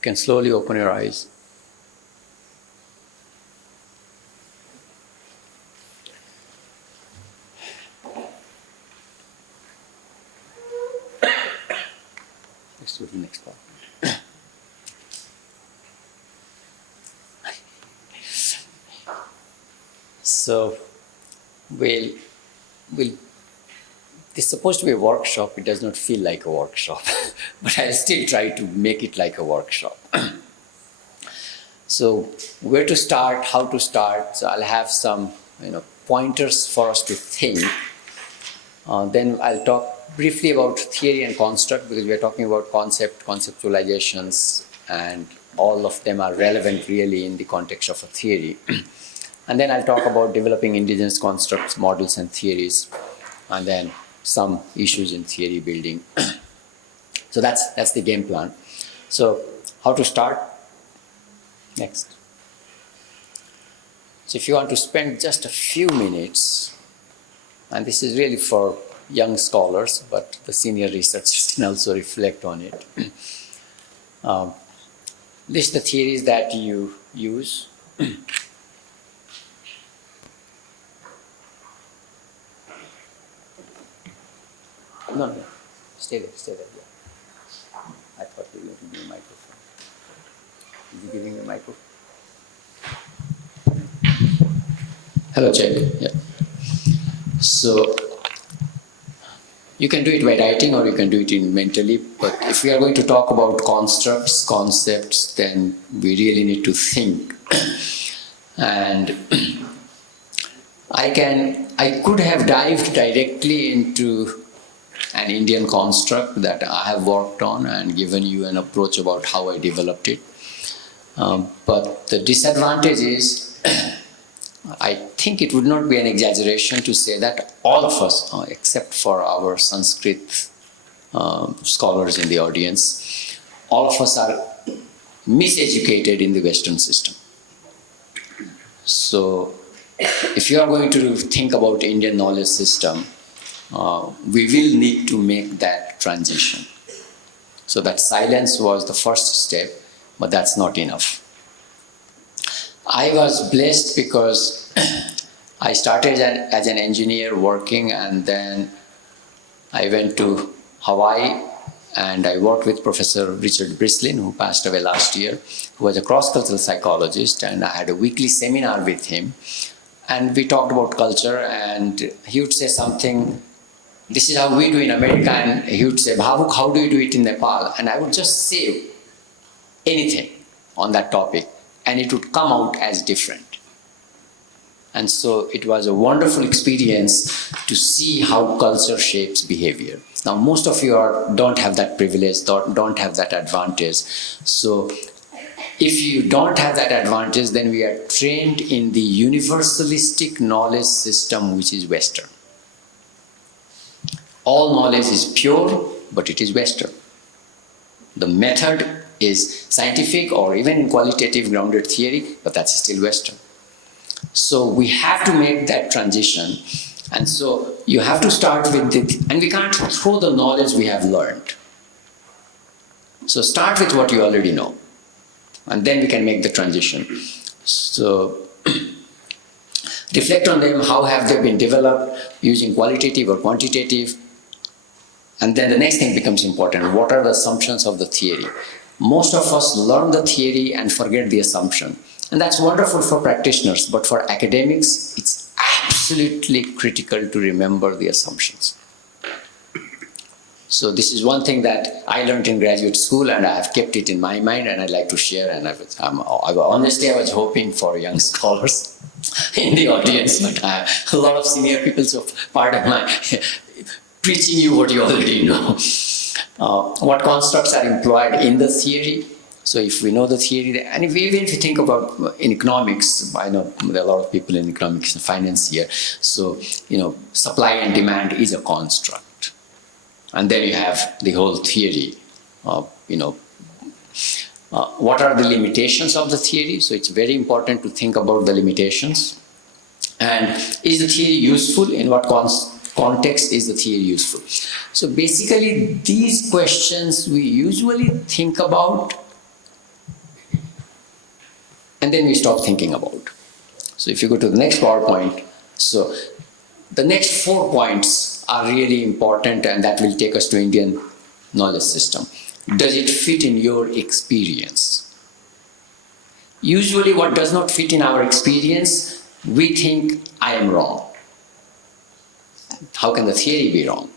You can slowly open your eyes. Let's go to the next part. So, this is supposed to be a workshop. It does not feel like a workshop, but I'll still try to make it like a workshop. So, where to start, how to start. So, I'll have some pointers for us to think. Then I'll talk briefly about theory and construct, because we are talking about conceptualizations, and all of them are relevant really in the context of a theory. And then I'll talk about developing indigenous constructs, models, and theories, and then some issues in theory building. So that's the game plan. So how to start? Next. So if you want to spend just a few minutes, and this is really for young scholars, but the senior researchers can also reflect on it. List the theories that you use. No, stay there, yeah. I thought you were going to give me a microphone. Is he giving you a microphone? Hello, check, yeah. So, you can do it by writing or you can do it mentally, but if we are going to talk about constructs, concepts, then we really need to think. And I could have dived directly into an Indian construct that I have worked on and given you an approach about how I developed it. But the disadvantage is, I think it would not be an exaggeration to say that all of us, except for our Sanskrit scholars in the audience, all of us are miseducated in the Western system. So, if you are going to think about Indian knowledge system, we will need to make that transition. So that silence was the first step, but that's not enough. I was blessed because I started as an engineer working, and then I went to Hawaii and I worked with Professor Richard Brislin, who passed away last year, who was a cross-cultural psychologist, and I had a weekly seminar with him. And we talked about culture, and he would say something, this is how we do in America, and he would say, Bhawuk, how do you do it in Nepal? And I would just say anything on that topic, and it would come out as different. And so it was a wonderful experience to see how culture shapes behavior. Now, most of you don't have that privilege, don't have that advantage. So if you don't have that advantage, then we are trained in the universalistic knowledge system, which is Western. All knowledge is pure, but it is Western. The method is scientific or even in qualitative grounded theory, but that's still Western. So we have to make that transition. And so you have to start with and we can't throw the knowledge we have learned. So start with what you already know, and then we can make the transition. So reflect on them, how have they been developed, using qualitative or quantitative. And then the next thing becomes important. What are the assumptions of the theory? Most of us learn the theory and forget the assumption. And that's wonderful for practitioners, but for academics, it's absolutely critical to remember the assumptions. So this is one thing that I learned in graduate school, and I have kept it in my mind, and I'd like to share. And honestly, I was hoping for young scholars in the audience, but I have a lot of senior people, so part of my preaching you what you already know. What constructs are employed in the theory? So if we know the theory, and even if you think about in economics, I know there are a lot of people in economics and finance here. So, supply and demand is a construct. And then you have the whole theory of, what are the limitations of the theory? So it's very important to think about the limitations. And is the theory useful? In what context is the theory useful? So basically, these questions we usually think about and then we stop thinking about. So if you go to the next PowerPoint, so the next 4 points are really important, and that will take us to Indian knowledge system. Does it fit in your experience? Usually what does not fit in our experience, we think I am wrong. How can the theory be wrong?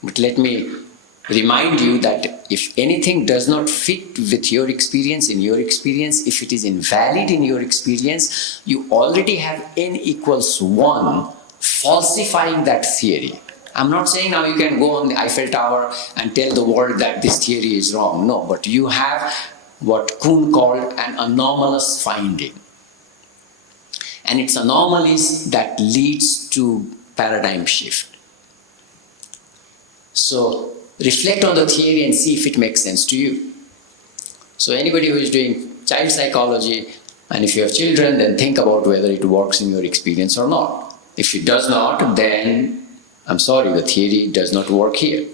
But let me remind you that if anything does not fit with your experience, in your experience, if it is invalid in your experience, you already have n equals 1 falsifying that theory. I'm not saying now you can go on the Eiffel Tower and tell the world that this theory is wrong. No, but you have what Kuhn called an anomalous finding. And it's anomalies that leads to paradigm shift. So reflect on the theory and see if it makes sense to you. So anybody who is doing child psychology, and if you have children, then think about whether it works in your experience or not. If it does not, then I'm sorry, the theory does not work here.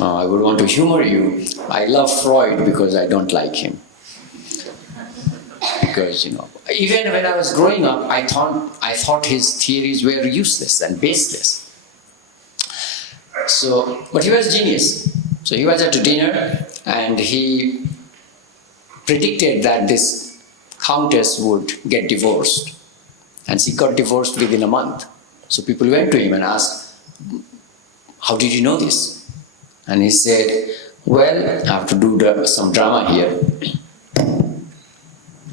I would want to humor you. I love Freud because I don't like him. Because, even when I was growing up, I thought his theories were useless and baseless. So, but he was a genius. So he was at a dinner and he predicted that this countess would get divorced. And she got divorced within a month. So people went to him and asked, how did you know this? And he said, well, I have to do some drama here.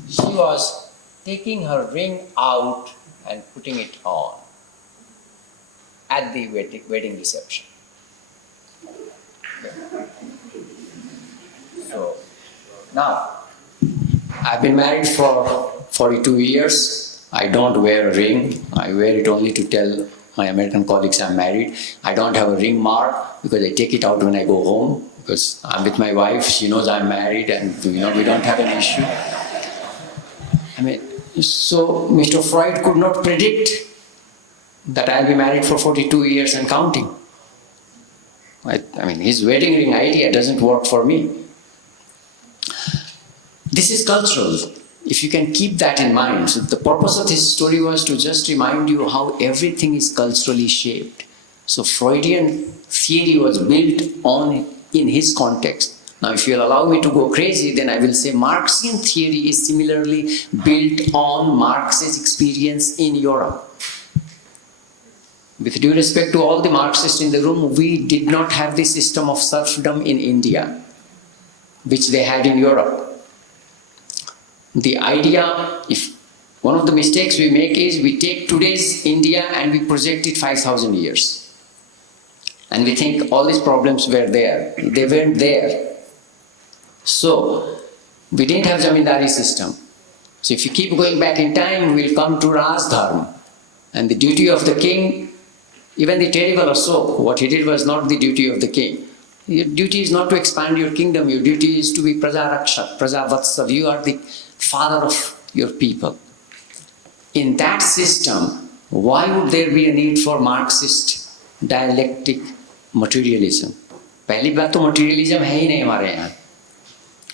She was taking her ring out and putting it on at the wedding reception. So now, I've been married for 42 years. I don't wear a ring. I wear it only to tell my American colleagues I'm married. I don't have a ring mark because I take it out when I go home because I'm with my wife. She knows I'm married and we don't have an issue. So Mr. Freud could not predict that I'll be married for 42 years and counting. His wedding ring idea doesn't work for me. This is cultural. If you can keep that in mind. So the purpose of this story was to just remind you how everything is culturally shaped. So Freudian theory was built in his context. Now if you'll allow me to go crazy, then I will say Marxian theory is similarly built on Marx's experience in Europe. With due respect to all the Marxists in the room, we did not have the system of serfdom in India, which they had in Europe. The idea, if one of the mistakes we make is we take today's India and we project it 5,000 years. And we think all these problems were there. They weren't there. So, we didn't have Zamindari system. So if you keep going back in time, we'll come to Raj Dharma. And the duty of the king, even the terrible Asok, what he did was not the duty of the king. Your duty is not to expand your kingdom. Your duty is to be Praja Rakshak, Praja Vatsav. You are the father of your people. In that system, why would there be a need for Marxist dialectic materialism? पहली बात तो materialism है ही नहीं हमारे यहाँ.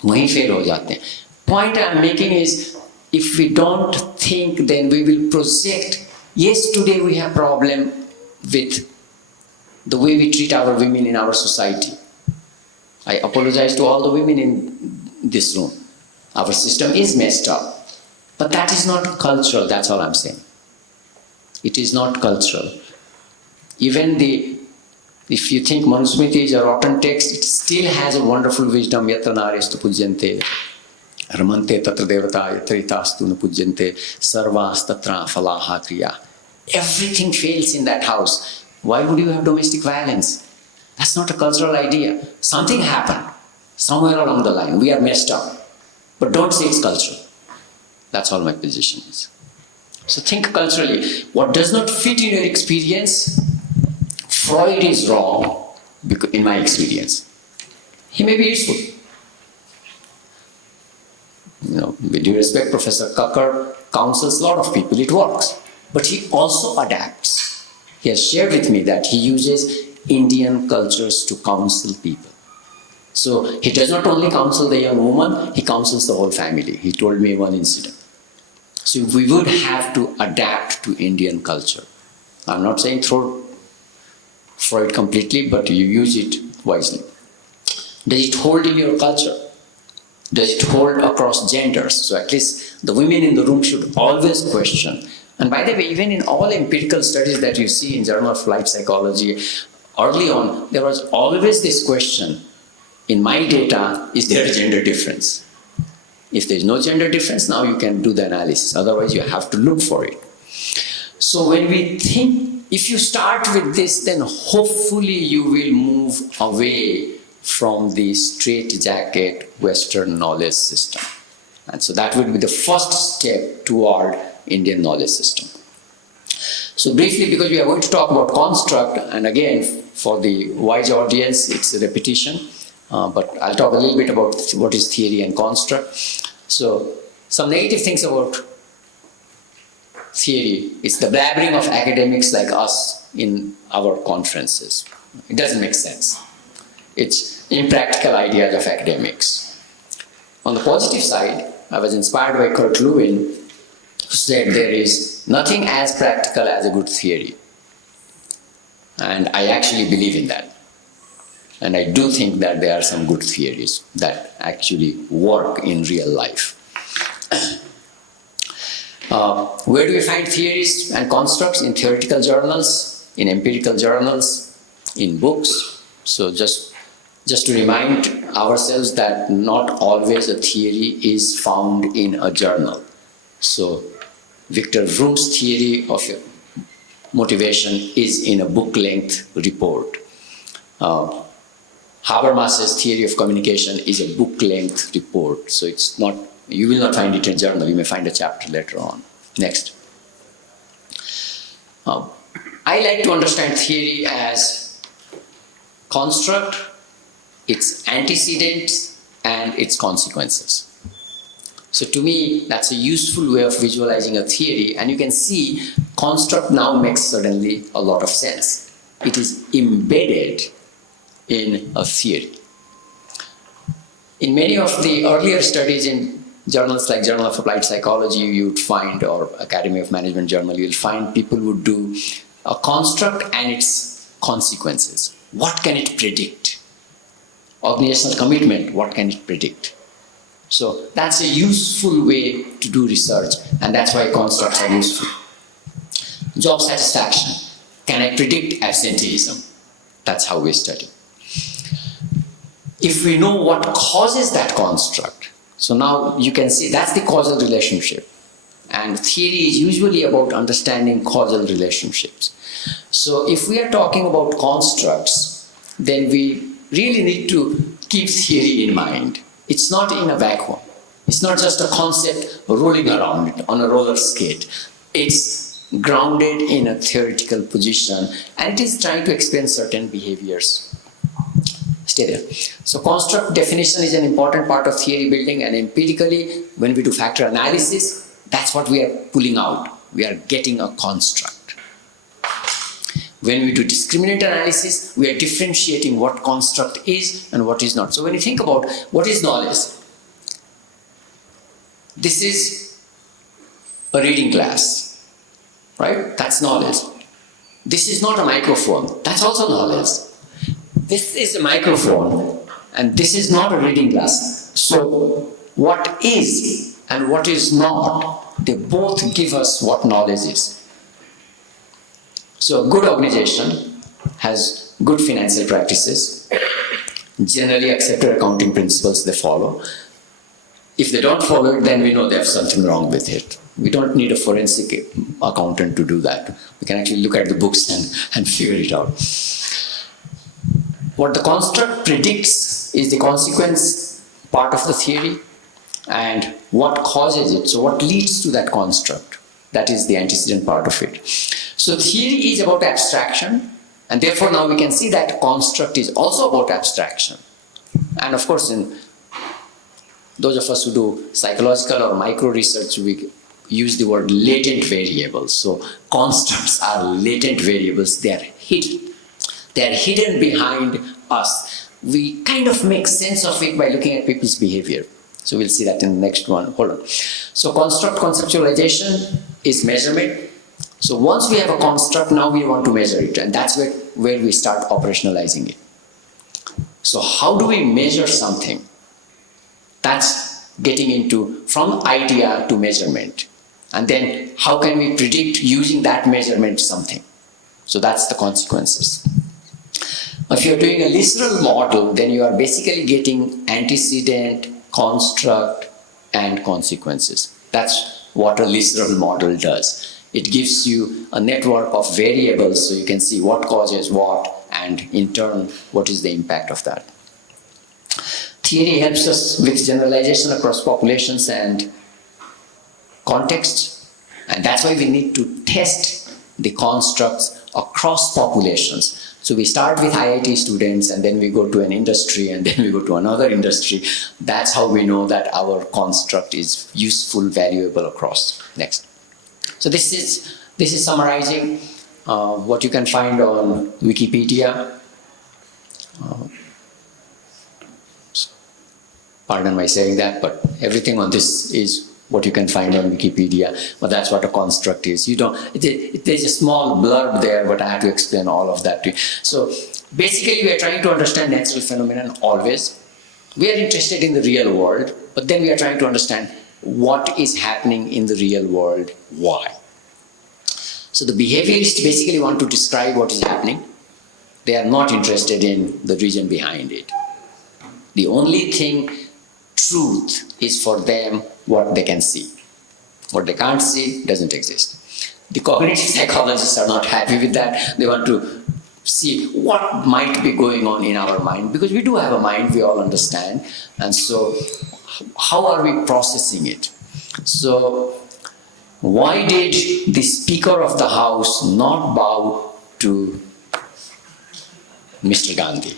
वहीं fail हो जाते हैं. Point I am making is, if we don't think, then we will project. Yes, today we have problem with the way we treat our women in our society. I apologize to all the women in this room. Our system is messed up. But that is not cultural, that's all I'm saying. It is not cultural. Even if you think Manusmriti is a rotten text, it still has a wonderful wisdom. Yatra narestu pujyante, ramante tatra devata, yatritastu na pujyante, sarvas tatra falaha kriya. Everything fails in that house. Why would you have domestic violence? That's not a cultural idea. Something happened somewhere along the line. We are messed up. But don't say it's cultural. That's all my position is. So think culturally. What does not fit in your experience, Freud is wrong in my experience. He may be useful. With due respect, Professor Kakkar counsels a lot of people. It works. But he also adapts. He has shared with me that he uses Indian cultures to counsel people. So he does not only counsel the young woman, he counsels the whole family. He told me one incident. So we would have to adapt to Indian culture. I'm not saying throw Freud completely, but you use it wisely. Does it hold in your culture? Does it hold across genders? So at least the women in the room should always question. And by the way, even in all empirical studies that you see in Journal of Life Psychology, early on, there was always this question, in my data, is there a gender difference? If there is no gender difference, now you can do the analysis. Otherwise, you have to look for it. So when we think, if you start with this, then hopefully you will move away from the straitjacket Western knowledge system. And so that would be the first step toward Indian knowledge system. So briefly, because we are going to talk about construct, and again, for the wise audience, it's a repetition, but I'll talk a little bit about what is theory and construct. So some negative things about theory is the blabbering of academics like us in our conferences. It doesn't make sense. It's impractical ideas of academics. On the positive side, I was inspired by Kurt Lewin, who said there is nothing as practical as a good theory. And I actually believe in that. And I do think that there are some good theories that actually work in real life. Where do we find theories and constructs? In theoretical journals, in empirical journals, in books. So just to remind ourselves that not always a theory is found in a journal. So Victor Vroom's theory of motivation is in a book-length report. Habermas's theory of communication is a book-length report. So it's not, you will not find it in a journal. You may find a chapter later on. Next. I like to understand theory as construct, its antecedents, and its consequences. So to me, that's a useful way of visualizing a theory, and you can see construct now makes suddenly a lot of sense. It is embedded in a theory. In many of the earlier studies in journals like Journal of Applied Psychology, you would find, or Academy of Management Journal, you'll find people would do a construct and its consequences. What can it predict? Organizational commitment, what can it predict? So that's a useful way to do research, and that's why constructs are useful. Job satisfaction. Can I predict absenteeism? That's how we study. If we know what causes that construct, so now you can see that's the causal relationship. And theory is usually about understanding causal relationships. So if we are talking about constructs, then we really need to keep theory in mind. It's not in a vacuum. It's not just a concept rolling around on a roller skate. It's grounded in a theoretical position, and it is trying to explain certain behaviors. Stay there. So construct definition is an important part of theory building, and empirically, when we do factor analysis, that's what we are pulling out. We are getting a construct. When we do discriminant analysis, we are differentiating what construct is and what is not. So when you think about what is knowledge, this is a reading glass, right? That's knowledge. This is not a microphone. That's also knowledge. This is a microphone, and this is not a reading glass. So what is and what is not, they both give us what knowledge is. So a good organization has good financial practices, generally accepted accounting principles they follow. If they don't follow it, then we know they have something wrong with it. We don't need a forensic accountant to do that. We can actually look at the books and figure it out. What the construct predicts is the consequence part of the theory, and what causes it. So what leads to that construct? That is the antecedent part of it. So theory is about abstraction, and therefore now we can see that construct is also about abstraction. And of course, in those of us who do psychological or micro research, we use the word latent variables. So constructs are latent variables. They are hidden. They are hidden behind us. we kind of make sense of it by looking at people's behavior. So we'll see that in the next one. Hold on. So construct conceptualization is measurement. So once we have a construct, now we want to measure it, and that's where we start operationalizing it. So how do we measure something? That's getting into from idea to measurement. And then how can we predict using that measurement something? So that's the consequences. If you're doing a literal model, then you are basically getting antecedent, construct, and consequences. That's what a literal model does. It gives you a network of variables so you can see what causes what, and in turn, what is the impact of that. Theory helps us with generalization across populations and context, and that's why we need to test the constructs across populations. So we start with IIT students, and then we go to an industry, and then we go to another industry. That's how we know that our construct is useful, valuable across. Next. So this is summarizing what you can find on Wikipedia. Pardon my saying that, but everything on this is what you can find on Wikipedia. But that's what a construct is. There's a small blurb there, but I have to explain all of that to you. So basically, we are trying to understand natural phenomenon always. We are interested in the real world, but then we are trying to understand what is happening in the real world, why. So the behaviorists basically want to describe what is happening. They are not interested in the reason behind it. The only thing, truth, is for them what they can see. What they can't see doesn't exist. The cognitive psychologists are not happy with that. They want to see what might be going on in our mind, because we do have a mind, we all understand. And so how are we processing it? So why did the Speaker of the House not bow to Mr. Gandhi?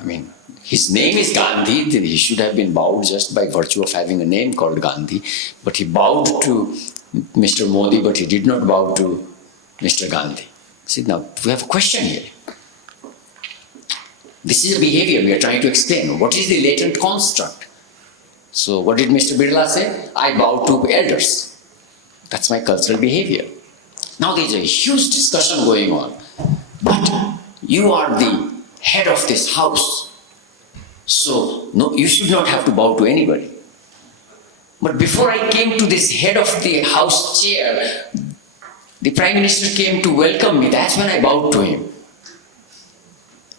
I mean, his name is Gandhi, then he should have been bowed just by virtue of having a name called Gandhi. But he bowed to Mr. Modi, but he did not bow to Mr. Gandhi. See, now we have a question here. This is a behavior we are trying to explain. What is the latent construct? So what did Mr. Birla say? I bow to elders. That's my cultural behavior. Now there is a huge discussion going on. But you are the head of this house. So no, you should not have to bow to anybody. But before I came to this head of the house chair, the Prime Minister came to welcome me. That's when I bowed to him.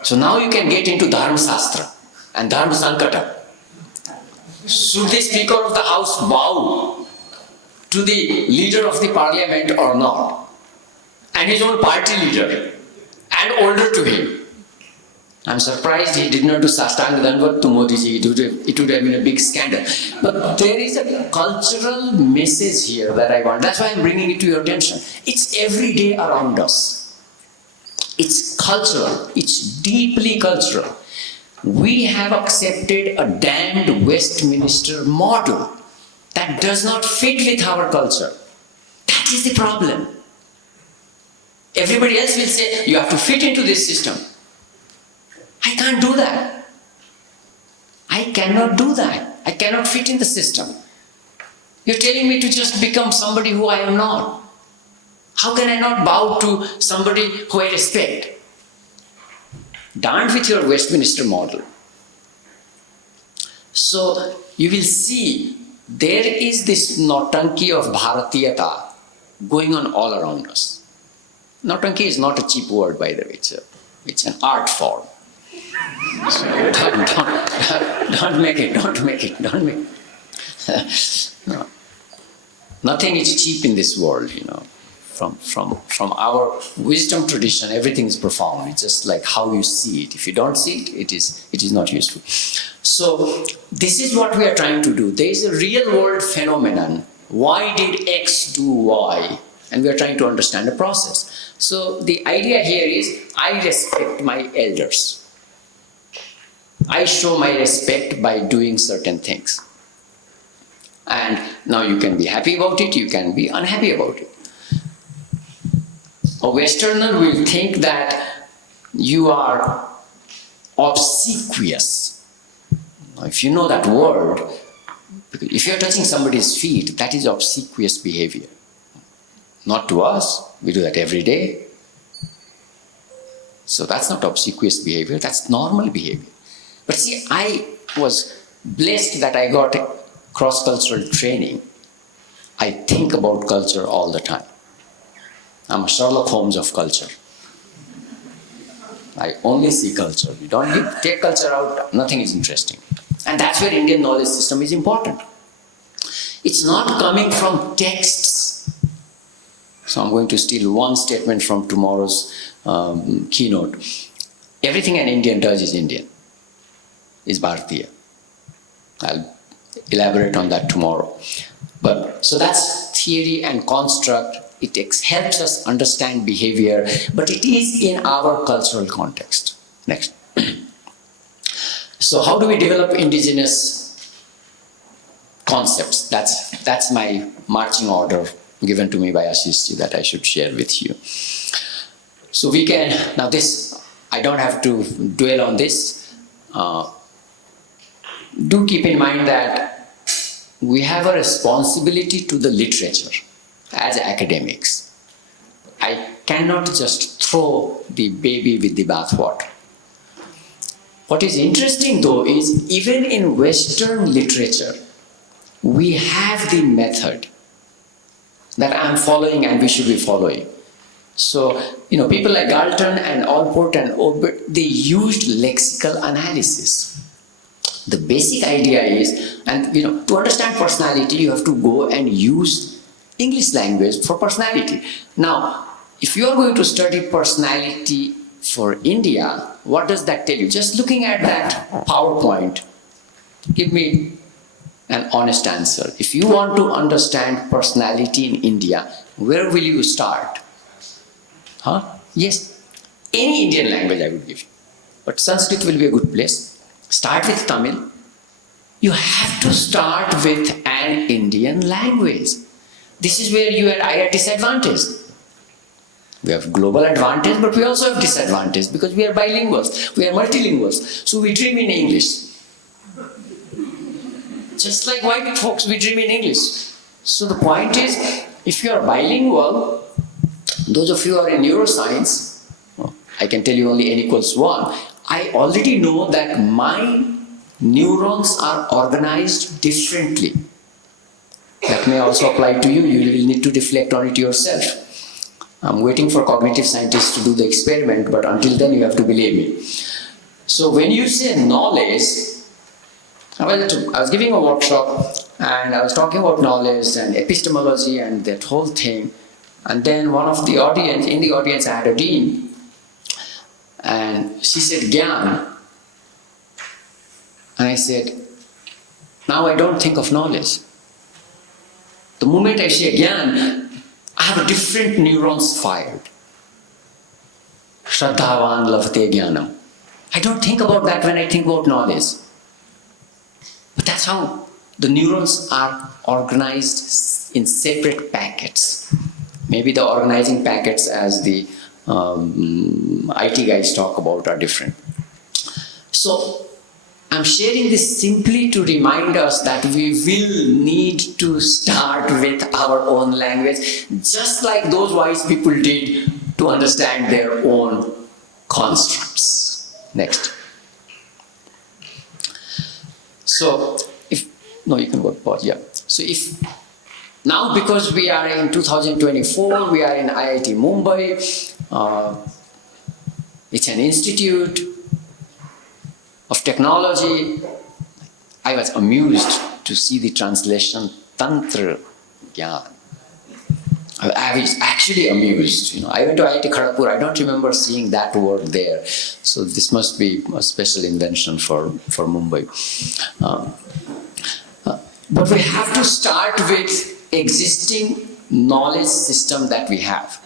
So now you can get into Dharma Shastra and Dharma Sankata. Should the Speaker of the House bow to the leader of the parliament or not? And his own party leader, and older to him. I'm surprised he did not do Sastanga Dandavat to Modi ji. It would have been a big scandal. But there is a cultural message here that I want. That's why I'm bringing it to your attention. It's every day around us. It's cultural. It's deeply cultural. We have accepted a damned Westminster model that does not fit with our culture. That is the problem. Everybody else will say, you have to fit into this system. I can't do that. I cannot do that. I cannot fit in the system. You're telling me to just become somebody who I am not. How can I not bow to somebody who I respect? Darned with your Westminster model. So you will see there is this Nautanki of Bharatiyata going on all around us. Nautanki is not a cheap word, by the way. It's an art form. So don't make it. No. Nothing is cheap in this world, you know. From our wisdom tradition, everything is profound. It's just like how you see it. If you don't see it, it is not useful. So this is what we are trying to do. There is a real world phenomenon. Why did X do Y? And we are trying to understand the process. So the idea here is, I respect my elders. I show my respect by doing certain things. And now you can be happy about it, you can be unhappy about it. A Westerner will think that you are obsequious. Now, if you know that word, if you're touching somebody's feet, that is obsequious behavior. Not to us, we do that every day. So that's not obsequious behavior, that's normal behavior. But see, I was blessed that I got a cross-cultural training. I think about culture all the time. I'm a Sherlock Holmes of culture. I only see culture. You don't take culture out, nothing is interesting. And that's where Indian knowledge system is important. It's not coming from texts. So I'm going to steal one statement from tomorrow's keynote. Everything an Indian does is Indian, is Bharatiya. I'll elaborate on that tomorrow. But so that's theory and construct. It helps us understand behavior, but it is in our cultural context. Next. So how do we develop indigenous concepts? That's my marching order given to me by Ashish that I should share with you. So we can, now this, I don't have to dwell on this. Do keep in mind that we have a responsibility to the literature as academics. I cannot just throw the baby with the bathwater. What is interesting though is even in Western literature, we have the method that I'm following and we should be following. So, people like Galton and Allport and Obert, they used lexical analysis. The basic idea is, and to understand personality, you have to go and use English language for personality. Now, if you are going to study personality for India, what does that tell you? Just looking at that PowerPoint, give me an honest answer. If you want to understand personality in India, where will you start? Yes, any Indian language I would give you. But Sanskrit will be a good place. Start with Tamil. You have to start with an Indian language. This is where I are disadvantaged. We have global advantage, but we also have disadvantage because we are bilinguals, we are multilinguals. So we dream in English. Just like white folks, we dream in English. So the point is, if you are bilingual, those of you who are in neuroscience, I can tell you only n equals 1. I already know that my neurons are organized differently. That may also apply to you. You will need to reflect on it yourself. I'm waiting for cognitive scientists to do the experiment, but until then you have to believe me. So when you say knowledge, I was giving a workshop and I was talking about knowledge and epistemology and that whole thing. And then in the audience I had a dean, and she said, Gyan. And I said, now I don't think of knowledge. The moment I say Gyan, I have a different neurons fired. Shraddhavan lavate jnanam. I don't think about that when I think about knowledge. But that's how the neurons are organized in separate packets. Maybe the organizing packets, as the IT guys talk about, are different. So I'm sharing this simply to remind us that we will need to start with our own language, just like those wise people did to understand their own constructs. Next. So, you can go pause, yeah. So now because we are in 2024, we are in IIT Mumbai, it's an institute of technology. I was amused to see the translation Tantra Gyan. I was actually amused. I went to IIT Kharagpur, I don't remember seeing that word there. So this must be a special invention for Mumbai. But we have to start with existing knowledge system that we have.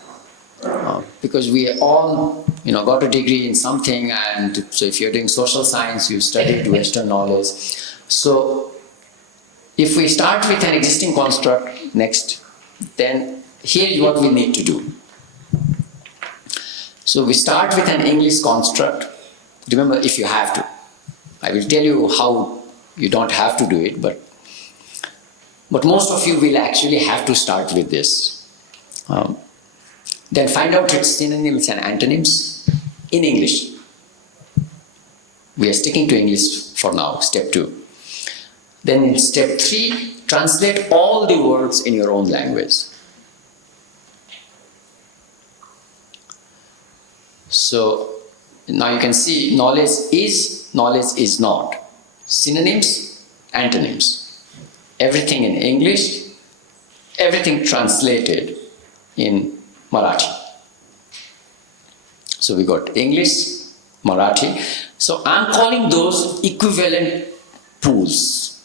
Because we all got a degree in something, and so if you're doing social science, you studied Western knowledge. So if we start with an existing construct, next, then here is what we need to do. So we start with an English construct. Remember, if you have to. I will tell you how you don't have to do it, but most of you will actually have to start with this. Then find out its synonyms and antonyms in English. We are sticking to English for now, step 2. Then in step 3, translate all the words in your own language. So now you can see knowledge is not. Synonyms, antonyms. Everything in English, everything translated in Marathi. So we got English, Marathi. So I'm calling those equivalent pools.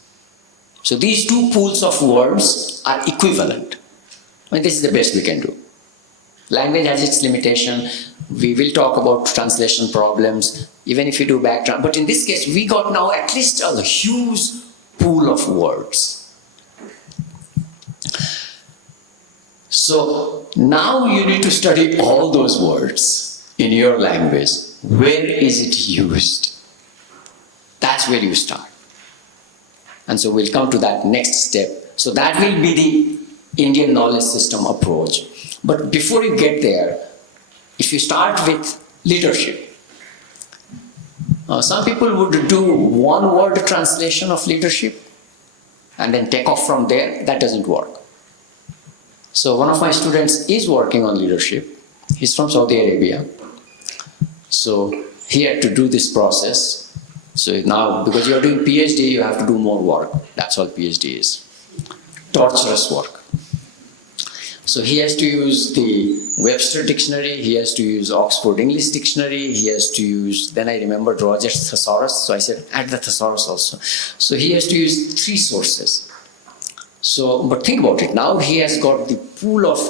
So these 2 pools of words are equivalent. This is the best we can do. Language has its limitation. We will talk about translation problems, even if you do background. But in this case, we got now at least a huge pool of words. So now you need to study all those words in your language. Where is it used? That's where you start. And so we'll come to that next step. So that will be the Indian knowledge system approach. But before you get there, if you start with leadership, some people would do one word translation of leadership and then take off from there. That doesn't work. So one of my students is working on leadership. He's from Saudi Arabia. So he had to do this process. So now, because you're doing PhD, you have to do more work. That's all PhD is. Torturous work. So he has to use the Webster dictionary, he has to use Oxford English dictionary, he has to use, then I remembered Roger's thesaurus, so I said add the thesaurus also. So he has to use 3 sources. So, but think about it, now he has got the pool of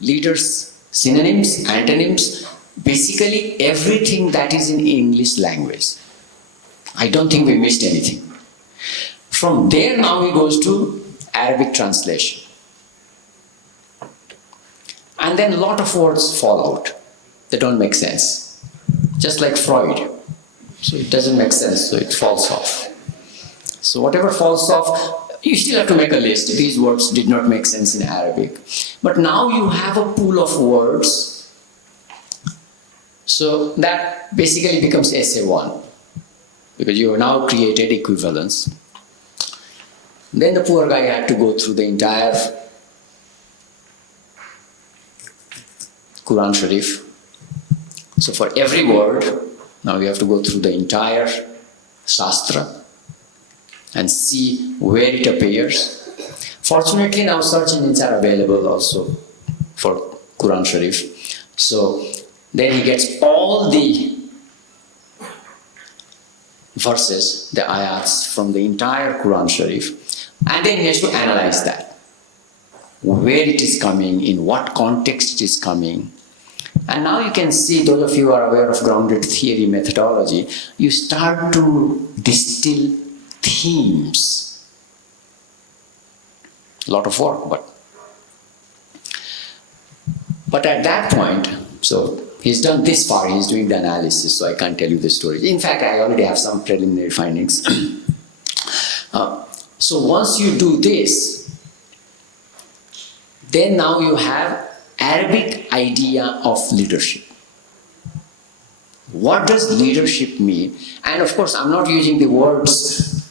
leaders, synonyms, antonyms, basically everything that is in English language. I don't think we missed anything. From there now he goes to Arabic translation. And then a lot of words fall out that don't make sense. Just like Freud. So it doesn't make sense, so it falls off. So whatever falls off, you still have to make a list. These words did not make sense in Arabic. But now you have a pool of words. So that basically becomes essay 1. Because you have now created equivalence. Then the poor guy had to go through the entire Quran Sharif. So for every word, now we have to go through the entire Shastra and see where it appears. Fortunately now search engines are available also for Quran Sharif. So then he gets all the verses, the ayats from the entire Quran Sharif, and then he has to analyze that. Where it is coming, in what context it is coming. And now you can see, those of you who are aware of grounded theory methodology, you start to distill themes. A lot of work, but at that point, so he's done this far, he's doing the analysis, so I can't tell you the story. In fact, I already have some preliminary findings. So once you do this, then now you have Arabic idea of leadership. What does leadership mean? And of course, I'm not using the words,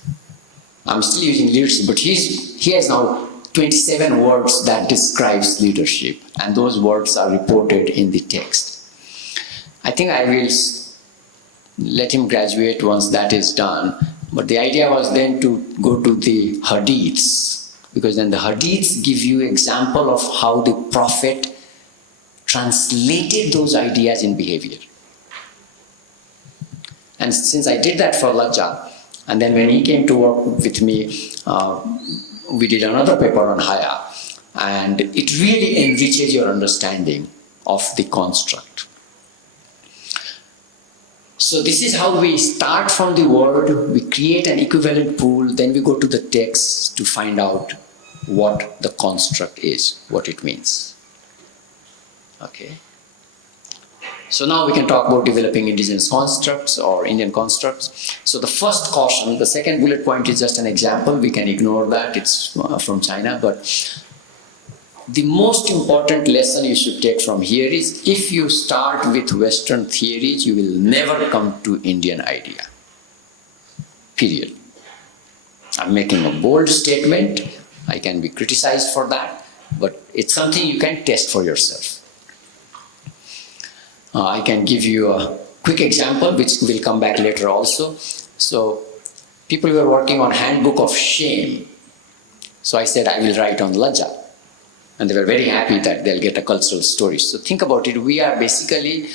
I'm still using leadership, but he has now 27 words that describes leadership, and those words are reported in the text. I think I will let him graduate once that is done, but the idea was then to go to the hadiths, because then the hadiths give you example of how the Prophet translated those ideas in behavior. And since I did that for Lajja, and then when he came to work with me, we did another paper on Haya, and it really enriches your understanding of the construct. So this is how we start from the word, we create an equivalent pool, then we go to the text to find out what the construct is, what it means. Okay. So now we can talk about developing indigenous constructs or Indian constructs. So the first caution, the second bullet point is just an example. We can ignore that. It's from China. But the most important lesson you should take from here is if you start with Western theories, you will never come to Indian idea. Period. I'm making a bold statement. I can be criticized for that, but it's something you can test for yourself. I can give you a quick example, which will come back later also. So, people were working on handbook of shame. So I said, I will write on Lajja. And they were very happy that they'll get a cultural story. So think about it, we are basically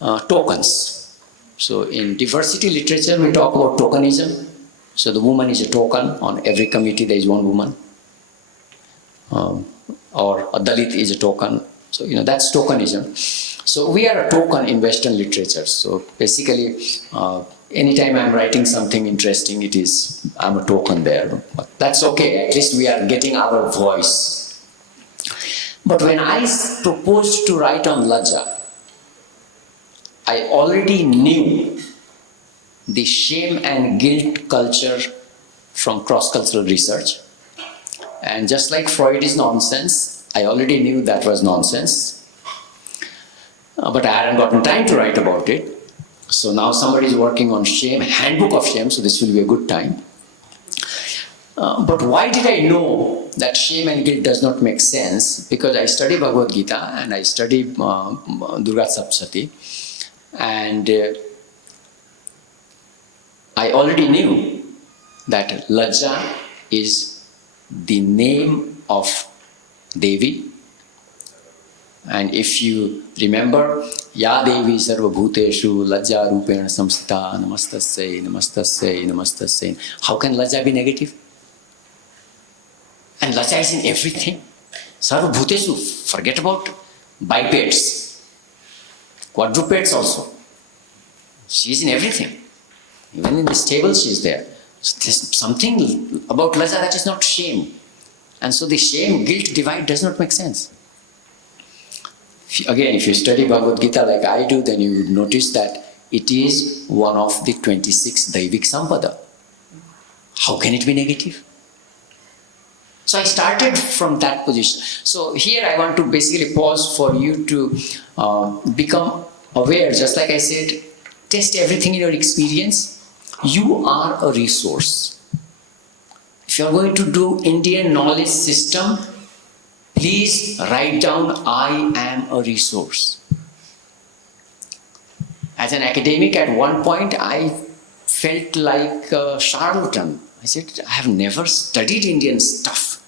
tokens. So in diversity literature, we talk about tokenism. So the woman is a token. On every committee, there is one woman. Or a Dalit is a token. So, that's tokenism. So we are a token in Western literature. So basically, anytime I'm writing something interesting, I'm a token there. But that's okay, at least we are getting our voice. But when I proposed to write on Lajja, I already knew the shame and guilt culture from cross-cultural research. And just like Freud is nonsense, I already knew that was nonsense. But I hadn't gotten time to write about it. So now somebody is working on shame, handbook of shame, so this will be a good time. But why did I know that shame and guilt does not make sense? Because I study Bhagavad Gita and I study Durga Sapsati. And I already knew that Lajja is the name of Devi. And if you remember, Ya Devi Sarva Bhuteshu Lajja Rupena Samsita Namastasya Namastasya Namastasya. How can Lajja be negative? And Lajja is in everything. Sarva Bhuteshu, forget about bipeds, quadrupeds also. She is in everything. Even in this table she is there. So there's something about Lajja that is not shame. And so the shame-guilt divide does not make sense. Again, if you study Bhagavad Gita like I do, then you would notice that it is one of the 26 Daivik Sampada. How can it be negative? So I started from that position. So here I want to basically pause for you to become aware, just like I said, test everything in your experience. You are a resource. If you are going to do Indian knowledge system, please write down, I am a resource. As an academic, at one point, I felt like a charlatan. I said, I have never studied Indian stuff.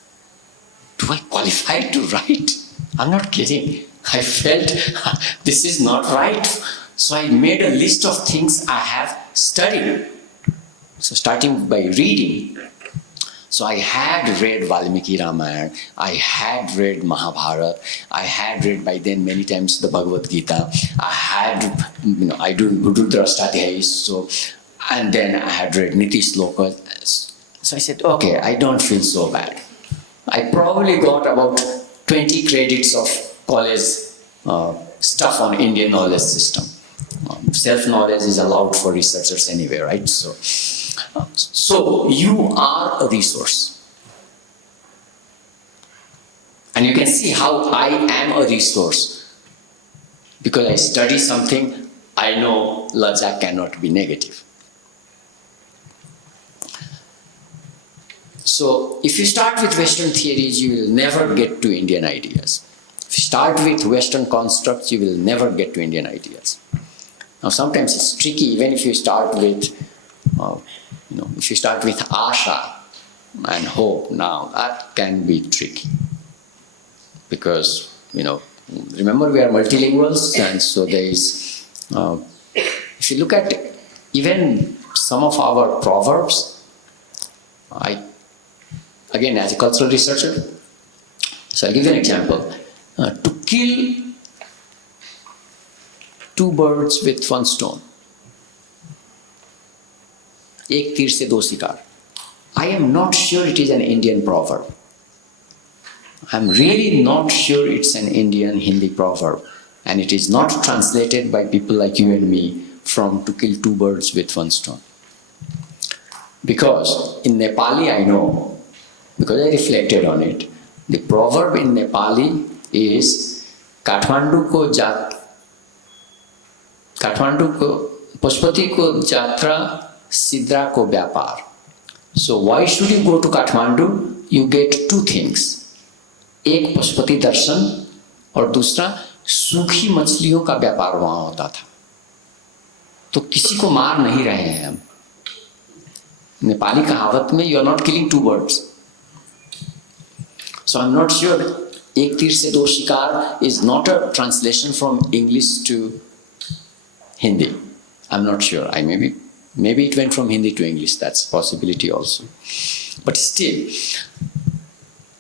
Do I qualify to write? I'm not kidding. I felt this is not right. So I made a list of things I have studied. So starting by reading. So I had read Valmiki Ramayana, I had read Mahabharata, I had read by then many times the Bhagavad Gita, I do Gurudrashtadhyay, so, and then I had read Niti Sloka. So I said, okay, I don't feel so bad. I probably got about 20 credits of college stuff on Indian knowledge system. Self-knowledge is allowed for researchers anyway, right? So you are a resource. And you can see how I am a resource. Because I study something, I know Lajja cannot be negative. So if you start with Western theories, you will never get to Indian ideas. If you start with Western constructs, you will never get to Indian ideas. Now sometimes it's tricky, even if you start with if you start with asha and hope, now that can be tricky. Because, remember we are multilinguals, and so there is, if you look at even some of our proverbs, again as a cultural researcher, so I'll give you an example. To kill two birds with one stone. Ek tir se do sikar. I am not sure it is an Indian proverb. I'm really not sure it's an Indian Hindi proverb. And it is not translated by people like you and me from to kill two birds with one stone. Because in Nepali I know, because I reflected on it, the proverb in Nepali is Kathmandu ko Pashupati ko jatra, Sidra ko vyapar. So why should you go to Kathmandu? You get two things. एक पशुपति दर्शन और दूसरा सूखी मछलियों का व्यापार वहां होता था. तो किसी को मार नहीं रहे हैं हम. नेपाली कहावत में you are not killing two birds. So I am not sure एक तीर से दो शिकार is not a translation from English to Hindi. I am not sure. I maybe it went from Hindi to English. That's a possibility also. But still,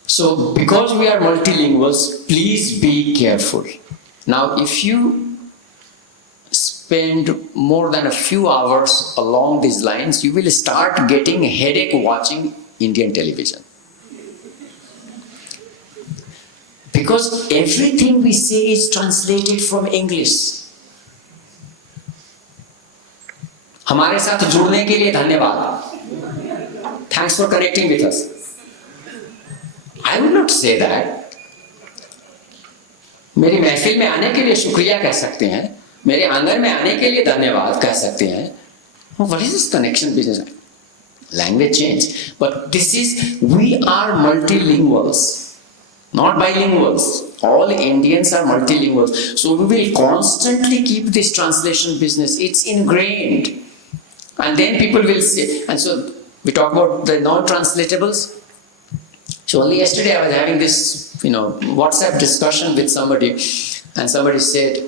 so because we are multilinguals, please be careful. Now, if you spend more than a few hours along these lines, you will start getting a headache watching Indian television. Because everything we say is translated from English. हमारे साथ जुड़ने के लिए धन्यवाद. Thanks for connecting with us. I would not say that. मेरी महफिल में आने के लिए शुक्रिया कह सकते हैं, मेरे आंगन में आने के लिए धन्यवाद कह सकते हैं. What is this connection business? Language change. But this is, we are multilinguals, not bilinguals. All Indians are multilinguals. So we will constantly keep this translation business. It's ingrained. And then people will say, and so we talk about the non-translatables. So only yesterday I was having this, WhatsApp discussion with somebody, and somebody said,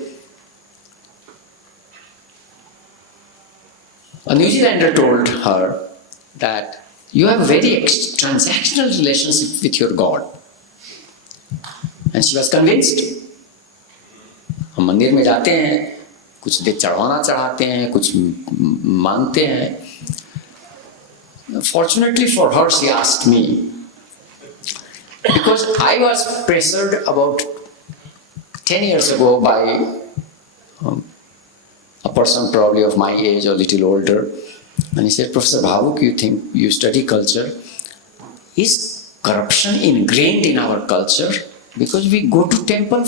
a New Zealander told her that you have a very transactional relationship with your God. And she was convinced. हम मंदिर में जाते हैं, कुछ देर चढ़ाना चढ़ाते हैं, कुछ मांगते हैं. Fortunately for her, she asked me, because I was pressured about 10 years ago by a person probably of my age or little older, and he said, Professor Bhawuk, you think you study culture, is corruption ingrained in our culture because we go to temple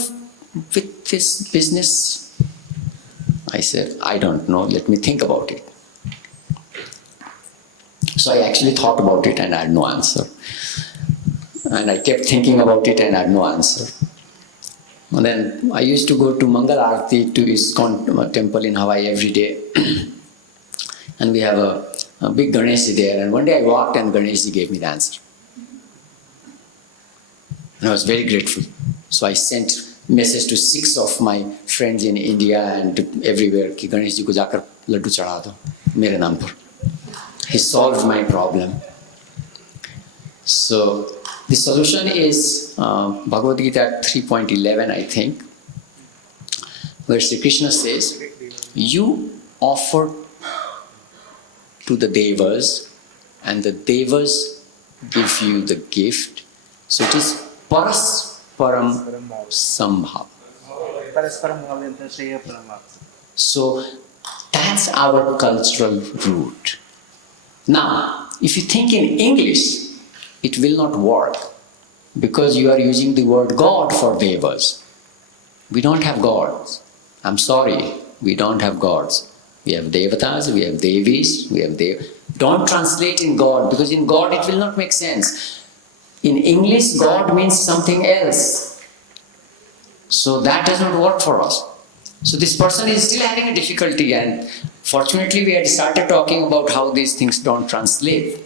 with this business? I said, I don't know, let me think about it. So I actually thought about it and I had no answer. And I kept thinking about it and I had no answer. And then I used to go to Mangal Aarti to ISKCON temple in Hawaii every day. And we have a big Ganesh there. And one day I walked and Ganesh gave me the answer. And I was very grateful. So I sent message to 6 of my friends in India and everywhere कि गणेश जी को जाकर लड्डू चढ़ा दो मेरे नाम पर. He solved my problem. So the solution is Bhagavad Gita 3.11, I think, where Sri Krishna says, you offer to the devas and the devas give you the gift. So it is Parasparam Sambhav. So that's our cultural root. Now, if you think in English, it will not work because you are using the word God for devas. We don't have gods. I'm sorry, we don't have gods. We have devatas, we have devis, we have Don't translate in God because in God it will not make sense. In English, God means something else. So that does not work for us. So this person is still having a difficulty, and fortunately we had started talking about how these things don't translate.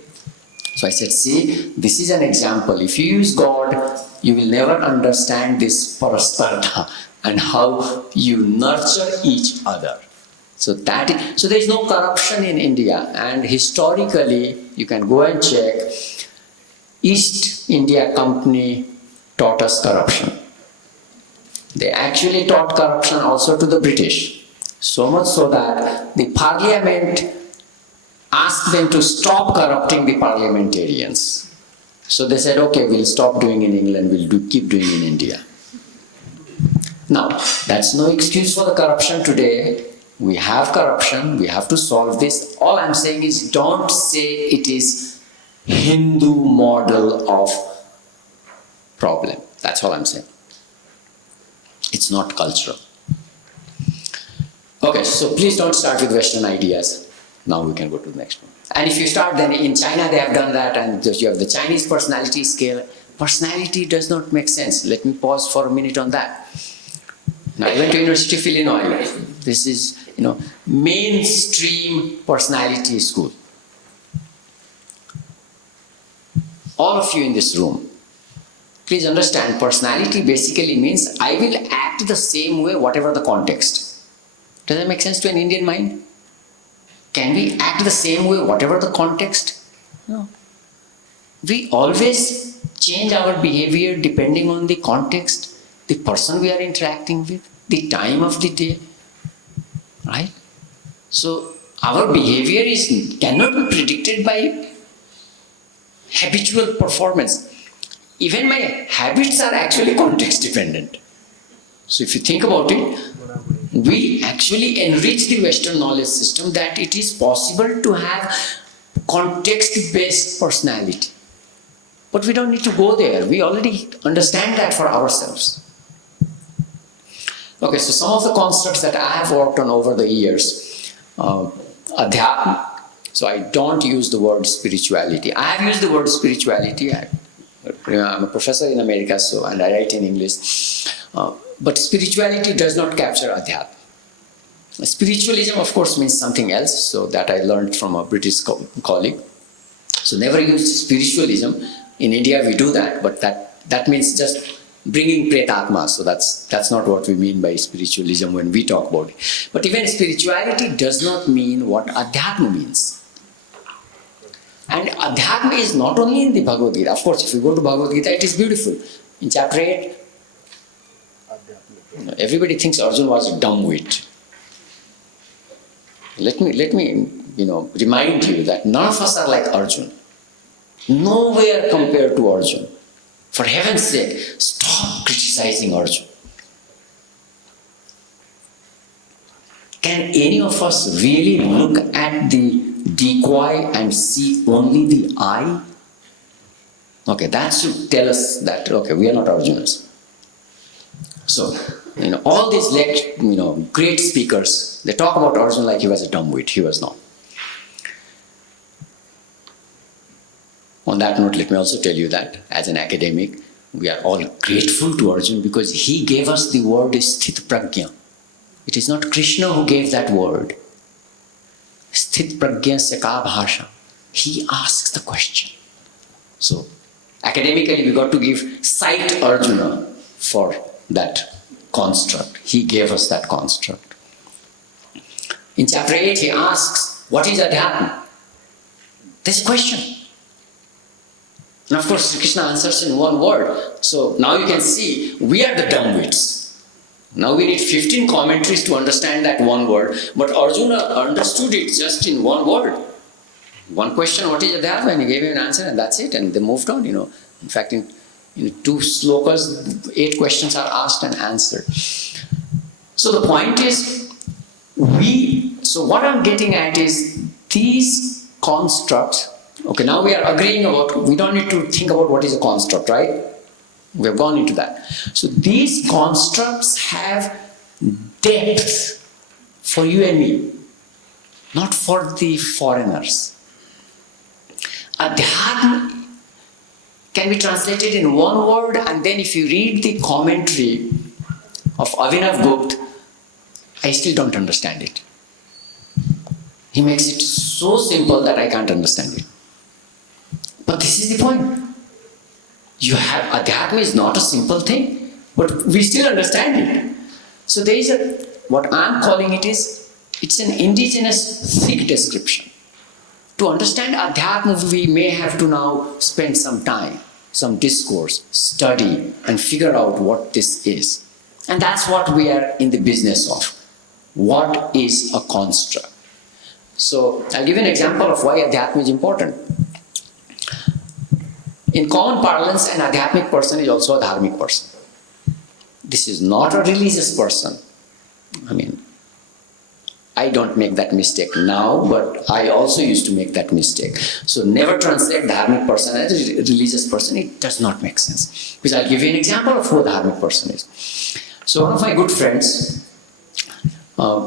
So I said, see, this is an example. If you use God, you will never understand this parasparta and how you nurture each other. So there is no corruption in India, and historically you can go and check. East India Company taught us corruption. They actually taught corruption also to the British. So much so that the Parliament asked them to stop corrupting the parliamentarians. So they said, okay, we'll stop doing in England, we'll keep doing in India. Now, that's no excuse for the corruption today. We have corruption, we have to solve this. All I'm saying is don't say it is Hindu model of problem. That's all I'm saying. It's not cultural. Okay, so please don't start with Western ideas. Now we can go to the next one. And if you start, then in China they have done that, and you have the Chinese personality scale. Personality does not make sense. Let me pause for a minute on that. Now, I went to University of Illinois. This is, mainstream personality school. All of you in this room, please understand, personality basically means I will act the same way whatever the context. Does that make sense to an Indian mind? Can we act the same way whatever the context? No. We always change our behavior depending on the context, the person we are interacting with, the time of the day, right? So our behavior cannot be predicted by habitual performance. Even my habits are actually context dependent. So if you think about it, we actually enrich the Western knowledge system that it is possible to have context-based personality. But we don't need to go there. We already understand that for ourselves. Okay, so some of the constructs that I have worked on over the years, Adhyatma. So I don't use the word spirituality. I have used the word spirituality. I'm a professor in America, and I write in English. But spirituality does not capture Adhyatma. Spiritualism, of course, means something else, so that I learned from a British colleague. So never use spiritualism. In India, we do that, but that means just bringing Pretatma. So that's not what we mean by spiritualism when we talk about it. But even spirituality does not mean what Adhyatma means. And Adhyatma is not only in the Bhagavad Gita. Of course, if you go to Bhagavad Gita, it is beautiful. In chapter 8, everybody thinks Arjuna was a dumbwit. Let me remind you that none of us are like Arjuna. Nowhere compared to Arjuna. For heaven's sake, stop criticizing Arjuna. Can any of us really look at the decoy and see only the eye? Okay, that should tell us that, okay, we are not Arjunas. So, all these great speakers, they talk about Arjuna like he was a dumbwit. He was not. On that note, let me also tell you that as an academic, we are all grateful to Arjuna because he gave us the word Sthit Prajna. It is not Krishna who gave that word. Sthit Prajna se ka bhasha. He asks the question. So, academically, we got to give cite Arjuna for that construct. He gave us that construct. In chapter 8, he asks, what is Adhyatma? There's a question. And of course, Krishna answers in one word. So now you can see, we are the dumbwits. Now we need 15 commentaries to understand that one word. But Arjuna understood it just in one word. One question, what is Adhyatma? And he gave him an answer, and that's it. And they moved on, In fact, in 2 slokas, 8 questions are asked and answered. So the point is, so what I'm getting at is these constructs. Okay, now we are agreeing about, we don't need to think about what is a construct, right? We have gone into that. So these constructs have depth for you and me, not for the foreigners. Adhyatma can be translated in one word, and then if you read the commentary of Avinav Gupta, I still don't understand it. He makes it so simple that I can't understand it. But this is the point. Adhyatma is not a simple thing, but we still understand it. So there is what I'm calling it's an indigenous thick description. To understand Adhyatma, we may have to now spend some time, some discourse, study, and figure out what this is. And that's what we are in the business of. What is a construct? So I'll give you an example of why Adhyatma is important. In common parlance, an Adhyatmic person is also a Dharmic person. this is not a religious person. I mean, I don't make that mistake now, but I also used to make that mistake. So never translate dharmic person as a religious person. It does not make sense. Because I'll give you an example of who a dharmic person is. So one of my good friends,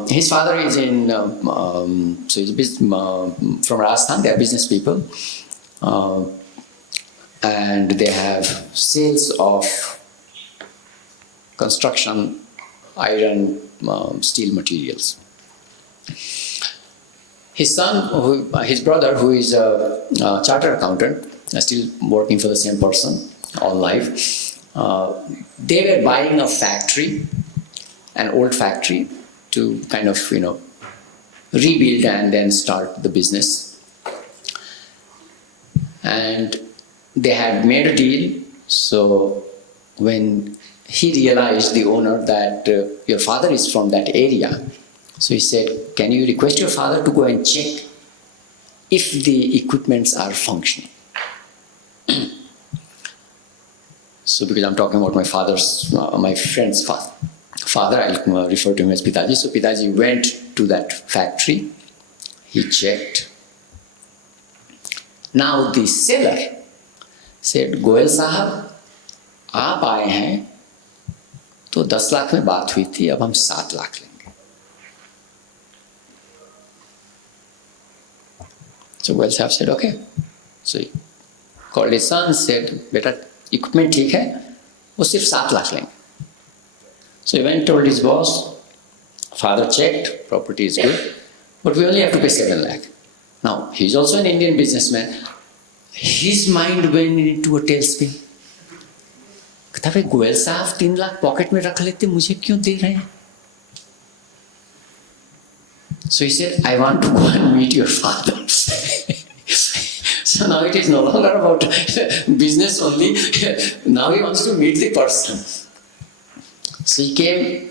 his father is in, so he's from Rajasthan. They are business people, and they have sales of construction, iron, steel materials. His son, his brother, who is a chartered accountant, still working for the same person all life, they were buying a factory, an old factory, to kind of, rebuild and then start the business. And they had made a deal. So when he realized, the owner, that your father is from that area, so he said, can you request your father to go and check if the equipments are functioning? So because I'm talking about my friend's father, I'll refer to him as Pitaji. So Pitaji went to that factory, he checked. Now the seller said, Goel Sahab, आप आए हैं तो 10 लाख में बात हुई थी, अब हम 7 लाख लेंगे. So Goel Sahab said, okay. So he called his son, said, बेटा इक्विपमेंट ठीक है, वो सिर्फ 7 लाख लेंगे. So he went and told his boss, father checked, property is good, but we only have to pay 7 lakh. Now, he's also an Indian businessman. His mind went into a tailspin. कहता भाई गोयल साहब 3 lakh pocket में रख लेते, मुझे क्यों दे रहे हैं? So he said, I want to go and meet your father. So now it is no longer about business only. Now he wants to meet the person. So he came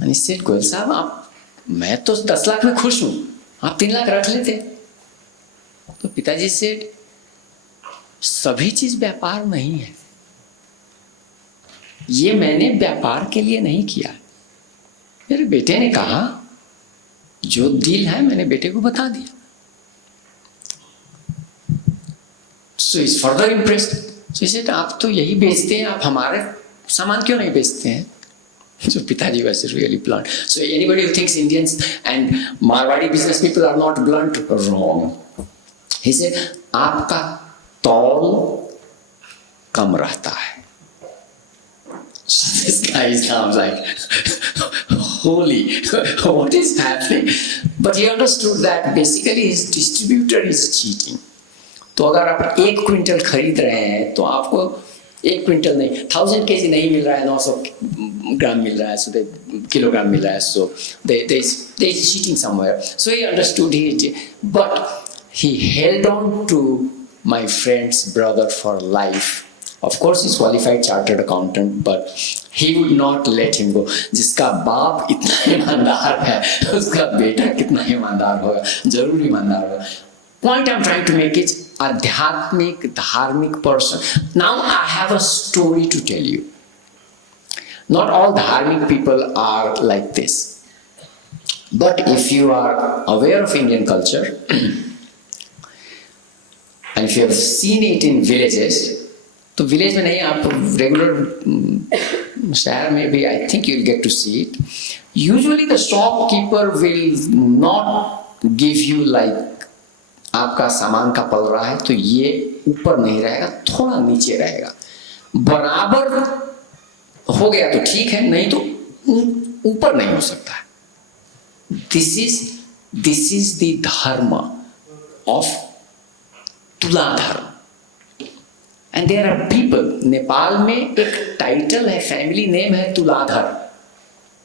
and he said, Goyal साहब, मैं तो 10 लाख में खुश हूँ, आप 3 लाख रख लेते. तो पिताजी said, सभी चीज व्यापार नहीं है. ये मैंने व्यापार के लिए नहीं किया. मेरे बेटे ने कहा, जो डील है मैंने बेटे को बता दिया. So he's further impressed. So he said, आप तो यही बेचते हैं, आप हमारे सामान क्यों नहीं बेचते हैं? So Pitaji was really blunt. So anybody who thinks Indians and Marwadi business people are not blunt, wrong. He said, आपका तौल कम रहता है. So this guy is now like, holy, what is happening? But he understood that basically his distributor is cheating. तो अगर आप 1 quintal खरीद रहे हैं तो आपको 1 क्विंटल नहीं, 1000 kg नहीं मिल रहा है, 900 ग्राम मिल रहा है, so किलोग्राम मिल रहा है, so they cheating somewhere. So he understood it, but he held on to my friend's brother for life. Of course, he's qualified chartered accountant, but he would not let him go. जिसका बाप इतना ईमानदार है, उसका बेटा कितना ईमानदार होगा, जरूर ईमानदार होगा. Point I'm trying to make is adhyatmic, dharmic person. Now I have a story to tell you. Not all dharmic people are like this. But if you are aware of Indian culture, and if you have seen it in villages, तो village में नहीं, आप regular शहर में भी, I think you'll get to see it. Usually the shopkeeper will not give you like, आपका सामान का पल रहा है तो ये ऊपर नहीं रहेगा, थोड़ा नीचे रहेगा. बराबर हो गया तो ठीक है, नहीं तो ऊपर नहीं हो सकता है. This is the dharma of तुला धर्म. And there are people, Nepal में एक टाइटल है, फैमिली नेम है तुलाधर.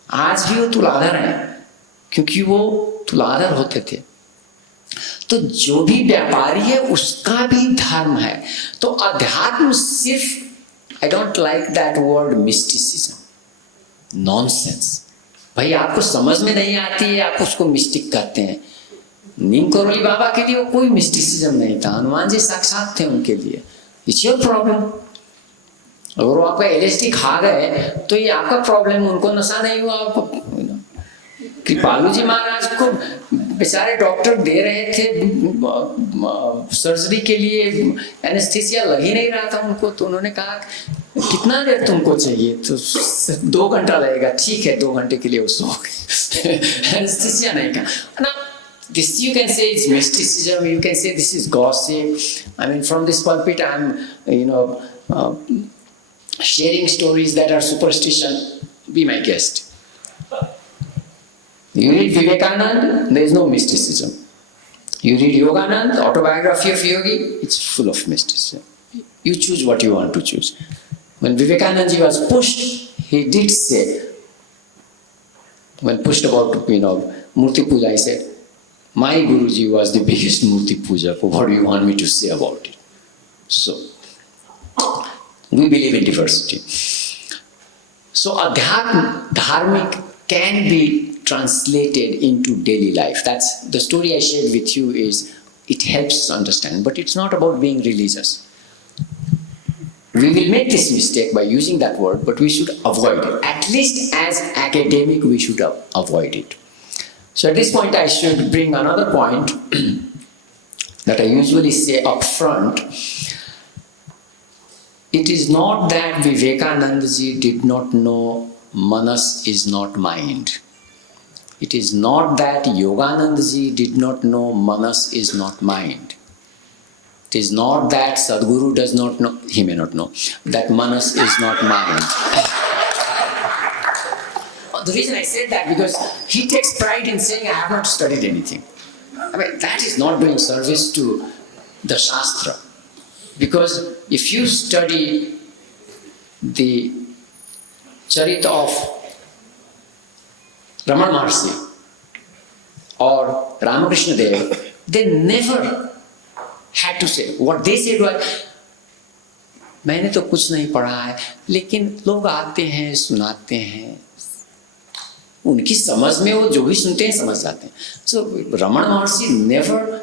आज भी वो तुलाधर हैं क्योंकि वो तुलाधर होते थे. तो जो भी व्यापारी है उसका भी धर्म है. तो अध्यात्म सिर्फ, I don't like that word mysticism, nonsense. भाई आपको समझ में नहीं आती है, आप उसको मिस्टिक कहते हैं. नीम करोली बाबा के लिए वो कोई मिस्टिसिज्म नहीं था, हनुमान जी साक्षात थे उनके लिए. It's your problem. अगर वो आपका LSD खा गए तो ये आपका प्रॉब्लम, उनको नशा नहीं हुआ। आपको कृपालू जी महाराज को बेचारे डॉक्टर दे रहे थे सर्जरी के लिए, एनेस्थीसिया लग ही नहीं रहा था उनको, तो उन्होंने कहा कितना देर तुमको चाहिए, तो 2 घंटा लगेगा। ठीक है, 2 घंटे के लिए वो सो गए। एनेस्थीसिया नहीं का ना। This you can say it's mysticism, you can say this is gossip. I mean, from this pulpit I'm sharing stories that are superstition. Be my guest. You read Vivekananda, there is no mysticism. You read Yogananda, autobiography of Yogi, it's full of mysticism. You choose what you want to choose. When Vivekananda ji was pushed, he did say, when pushed about Murti Puja, he said, my Guruji was the biggest Murti Puja. What do you want me to say about it? So, we believe in diversity. So, Adhyatma, Dharmic can be translated into daily life. That's the story I shared with you. Is it helps us understand, but it's not about being religious. We will make this mistake by using that word, but we should avoid it. At least as academic, we should avoid it. So at this point, I should bring another point that I usually say up front. It is not that Vivekananda ji did not know Manas is not mind. It is not that Yogananda ji did not know Manas is not mind. It is not that Sadhguru does not know, he may not know, that Manas is not mind. The reason I said that, because he takes pride in saying, I have not studied anything. I mean, that is not doing service to the Shastra. Because if you study the Charita of Ramana Maharshi or Ramakrishna Dev, they never had to say. What they said was, मैंने तो कुछ नहीं पढ़ा है, लेकिन लोग आते हैं, सुनाते हैं, उनकी समझ में वो जो भी सुनते हैं समझ जाते हैं. So Ramana Maharshi never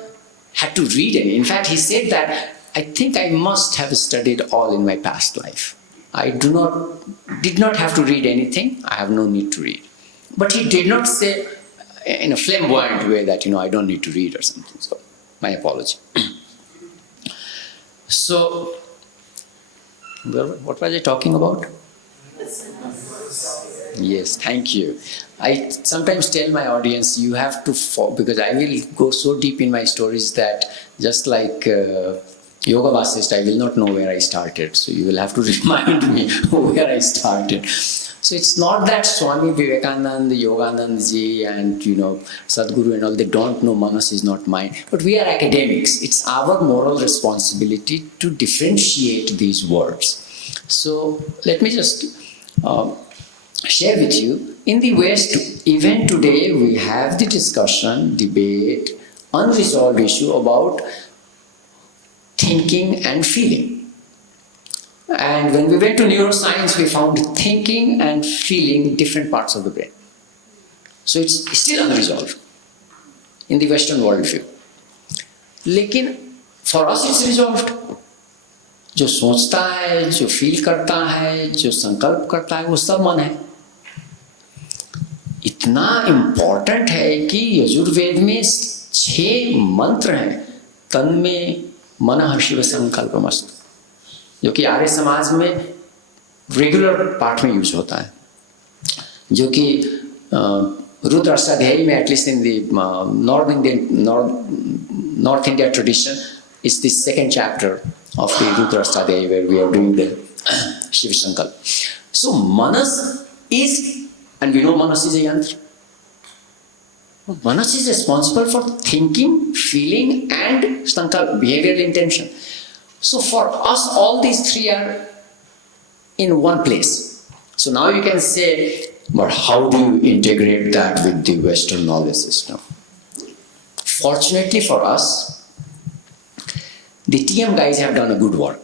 had to read any. In fact, he said that I think I must have studied all in my past life. I did not have to read anything. I have no need to read. But he did not say in a flamboyant way that I don't need to read or something. So my apology. So what was I talking about? Yes, thank you. I sometimes tell my audience, you have to fall, because I will go so deep in my stories that just like Yoga Vasist, I will not know where I started. So you will have to remind me where I started. So it's not that Swami Vivekananda, Yogananda ji and Sadhguru and all, they don't know Manas is not mind. But we are academics. It's our moral responsibility to differentiate these words. So let me just share with you. In the West, even today, we have the discussion, debate, unresolved issue about thinking and feeling. And when we went to neuroscience, we found thinking and feeling different parts of the brain. So it's still unresolved in the Western worldview. लेकिन for us it's resolved. जो सोचता है, जो feel करता है, जो संकल्प करता है, वो सब मन है. इतना इम्पोर्टेंट है कि यजुर्वेद में 6 मंत्र हैं. तन्मे मनः शिव संकल्पमस्तु, जो कि आर्य समाज में रेगुलर पाठ में यूज होता है, जो कि रुद्र अष्टाध्यायी में, at least in the north India tradition, is the second chapter of the Rudra Ashtadhyayi, where we are doing the Shiva Sankalp. So Manas is, and we know Manas is a yantra. Manas is responsible for thinking, feeling and Sankalp, behavioral intention. So for us, all these 3 are in one place. So now you can say, but how do you integrate that with the Western knowledge system? Fortunately for us, the TM guys have done a good work.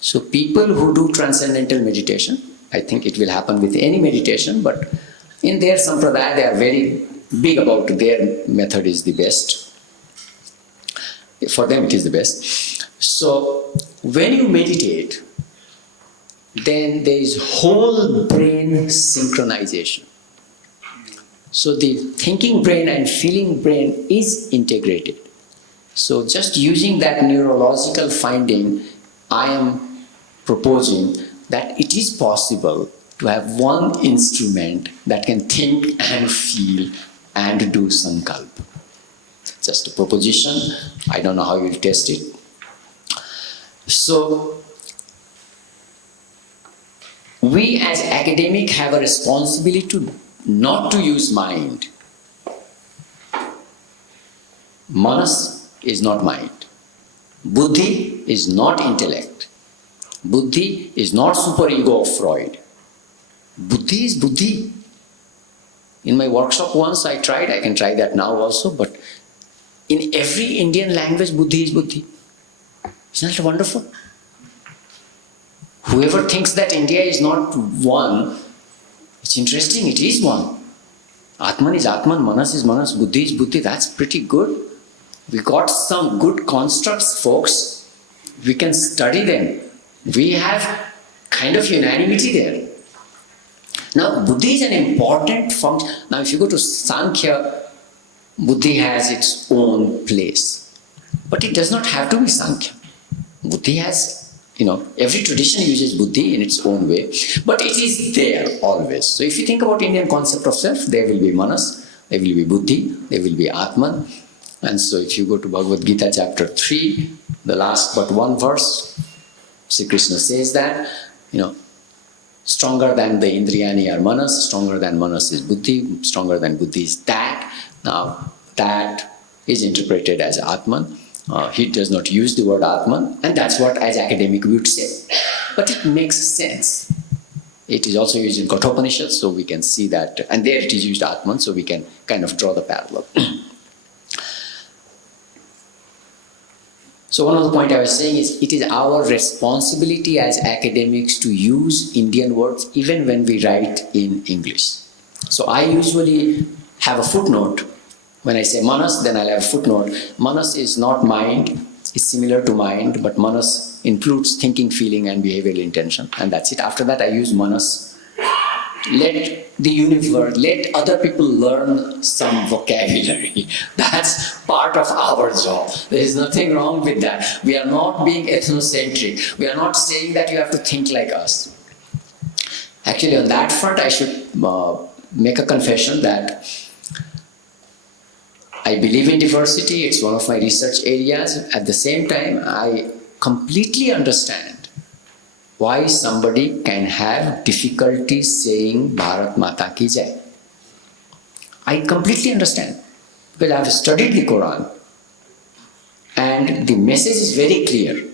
So people who do transcendental meditation, I think it will happen with any meditation, but in their sampradaya, they are very big about their method is the best. For them, it is the best. So when you meditate, then there is whole brain synchronization. So the thinking brain and feeling brain is integrated. So just using that neurological finding, I am proposing that it is possible to have one instrument that can think and feel and do sankalp. Just a proposition. I don't know how you'll test it. So we as academic have a responsibility to not to use mind. Manas is not mind. Buddhi is not intellect. Buddhi is not superego of Freud. Buddhi is buddhi. In my workshop once I tried, I can try that now also, but in every Indian language, buddhi is buddhi. Isn't that wonderful? Whoever thinks that India is not one, it's interesting, it is one. Atman is Atman, Manas is Manas, Buddhi is Buddhi, that's pretty good. We got some good constructs, folks. We can study them. We have kind of unanimity there. Now, Buddhi is an important function. Now, if you go to Sankhya, Buddhi has its own place. But it does not have to be Sankhya. Buddhi has, every tradition uses Buddhi in its own way, but it is there always. So if you think about Indian concept of self, there will be Manas, there will be Buddhi, there will be Atman. And so if you go to Bhagavad Gita chapter 3, the last but one verse, Sri Krishna says that, stronger than the Indriyani are Manas, stronger than Manas is Buddhi, stronger than Buddhi is that. Now, that is interpreted as Atman. He does not use the word Atman, and that's what as academic we would say. But it makes sense. It is also used in Kathopanishad, so we can see that, and there it is used Atman, so we can kind of draw the parallel. So one of the points I was saying is, it is our responsibility as academics to use Indian words even when we write in English. So I usually have a footnote. When I say Manas, then I'll have a footnote. Manas is not mind, it's similar to mind, but Manas includes thinking, feeling, and behavioral intention. And that's it. After that, I use Manas. Let the universe, let other people learn some vocabulary. That's part of our job. There is nothing wrong with that. We are not being ethnocentric. We are not saying that you have to think like us. Actually, on that front, I should make a confession that I believe in diversity. It's one of my research areas. At the same time, I completely understand why somebody can have difficulty saying Bharat Mata Ki Jai. I completely understand, because I've studied the Quran and the message is very clear.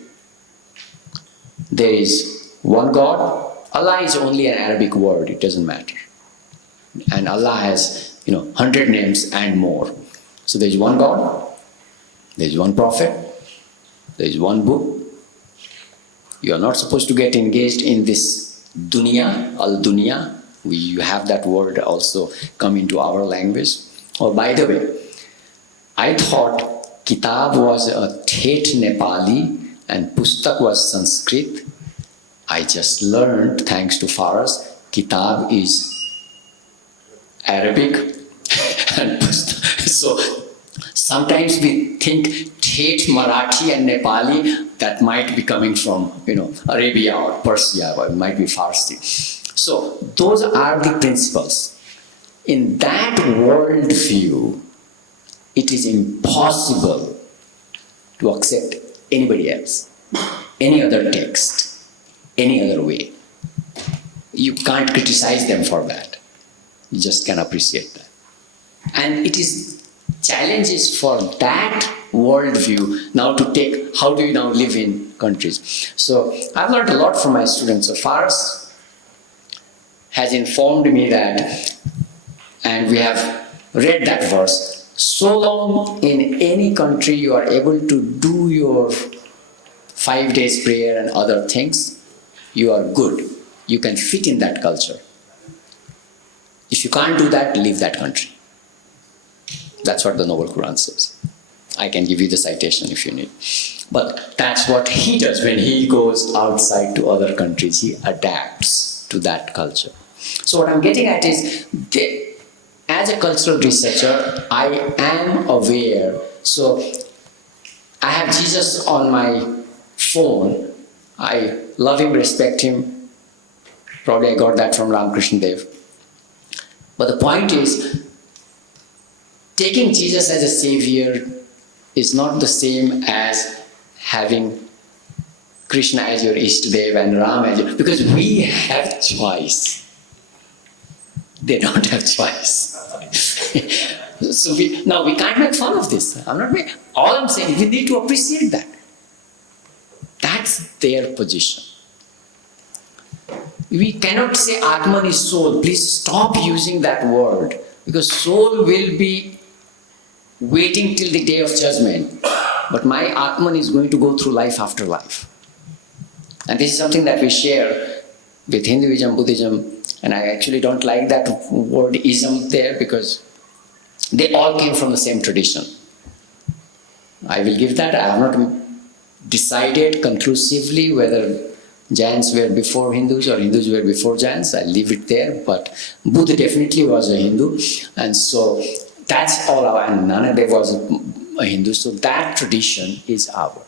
There is one God. Allah is only an Arabic word, it doesn't matter. And Allah has 100 names and more. So there is one God, there is one Prophet, there is one book. You are not supposed to get engaged in this dunya, al-dunya. You have that word also come into our language. Oh, by the way, I thought kitab was a Thet Nepali and pustak was Sanskrit. I just learned, thanks to Faras, kitab is Arabic and pustak. So sometimes we think Thet Marathi and Nepali, that might be coming from Arabia or Persia, or it might be Farsi. So those are the principles. In that worldview, it is impossible to accept anybody else, any other text, any other way. You can't criticize them for that. You just can appreciate that. And it is challenges for that worldview now to take, how do you now live in countries? So I've learned a lot from my students. So Faras has informed me that, and we have read that verse, so long in any country you are able to do your 5 days prayer and other things, you are good. You can fit in that culture. If you can't do that, leave that country. That's what the Noble Quran says. I can give you the citation if you need. But that's what he does when he goes outside to other countries. He adapts to that culture. So what I'm getting at is, as a cultural researcher, I am aware. So I have Jesus on my phone. I love him, respect him. Probably I got that from Ramakrishna Dev. But the point is, taking Jesus as a savior is not the same as having Krishna as your Ishtadev and Ram as your... Because we have choice. They don't have choice. So we can't make fun of this. All I'm saying is we need to appreciate that. That's their position. We cannot say Atman is soul. Please stop using that word. Because soul will be waiting till the day of judgment. But my Atman is going to go through life after life. And this is something that we share with Hinduism, Buddhism, and I actually don't like that word ism there because they all came from the same tradition. I will give that. I have not decided conclusively whether Jains were before Hindus or Hindus were before Jains. I leave it there. But Buddha definitely was a Hindu. And so that's all our, and Nanadev was a Hindu. So that tradition is our.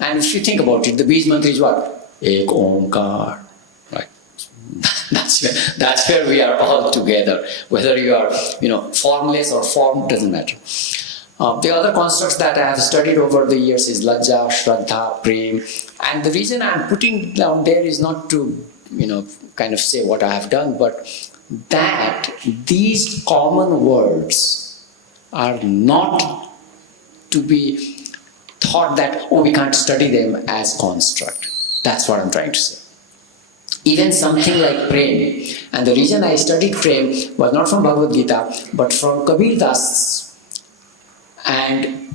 And if you think about it, the Bij Mantra is what? Ek Omkar. Right? That's where we are all together. Whether you are, formless or formed, doesn't matter. The other constructs that I have studied over the years is Lajja, Shraddha, Prem. And the reason I'm putting down there is not to, kind of say what I have done, but that these common words are not to be thought that, we can't study them as construct. That's what I'm trying to say. Even something like Prem, and the reason I studied Prem was not from Bhagavad Gita, but from Kabir Das. And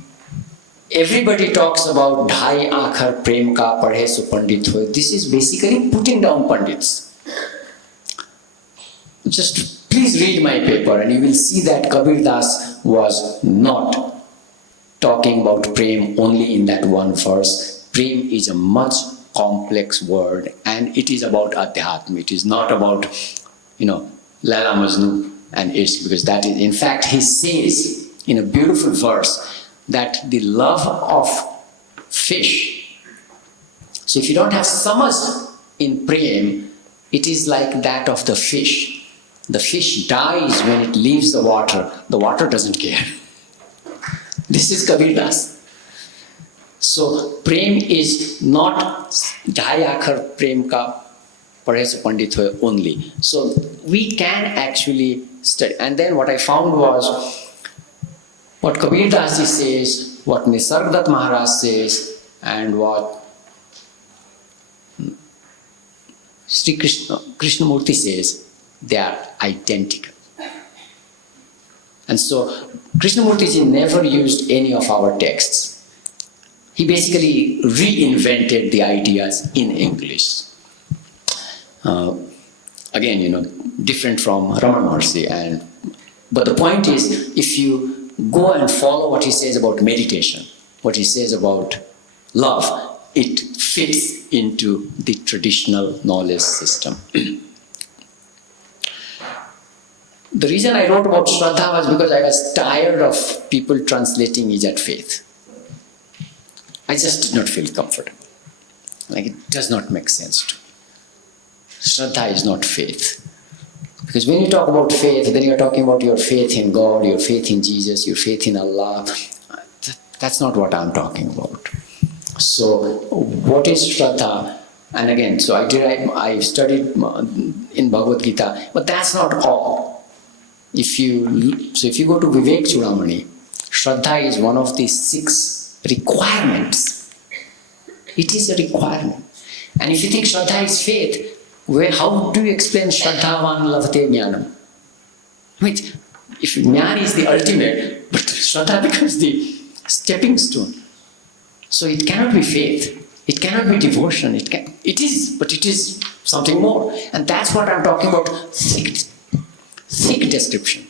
everybody talks about Dhai Aakhar Prem Ka Padhe So Pandit Hoye. This is basically putting down Pandits. Just please read my paper and you will see that Kabir Das was not talking about Prem only in that one verse. Prem is a much complex word and it is about Adhyatma. It is not about, Laila Majnu and Ishq, because that is, in fact, he says in a beautiful verse that the love of fish. So if you don't have samas in Prem, it is like that of the fish. The fish dies when it leaves the water. The water doesn't care. This is Kabir Das. So Prem is not Dhai Aakhar Prem Ka Padhe So Pandit Hoye only. So we can actually study. And then what I found was what Kabir Das ji says, what Nisargadatta Maharaj says, and what Sri Krishnamurti says, they are identical. And so Krishnamurti ji never used any of our texts. He basically reinvented the ideas in English. Again, different from Ramana Maharshi. But the point is, if you go and follow what he says about meditation, what he says about love, it fits into the traditional knowledge system. The reason I wrote about Shraddha was because I was tired of people translating Ijat faith. I just did not feel comfortable. It does not make sense to me. Shraddha is not faith. Because when you talk about faith, then you're talking about your faith in God, your faith in Jesus, your faith in Allah. That's not what I'm talking about. So, what is Shraddha? And again, so I studied in Bhagavad Gita, but that's not all. If you go to Vivek Chudamani, Shraddha is one of the 6 requirements. It is a requirement. And if you think Shraddha is faith, how do you explain Shraddhavan Lavate Jnanam? If Jnana is the ultimate, but Shraddha becomes the stepping stone. So it cannot be faith. It cannot be devotion. It is, but it is something more. And that's what I'm talking about, thick description.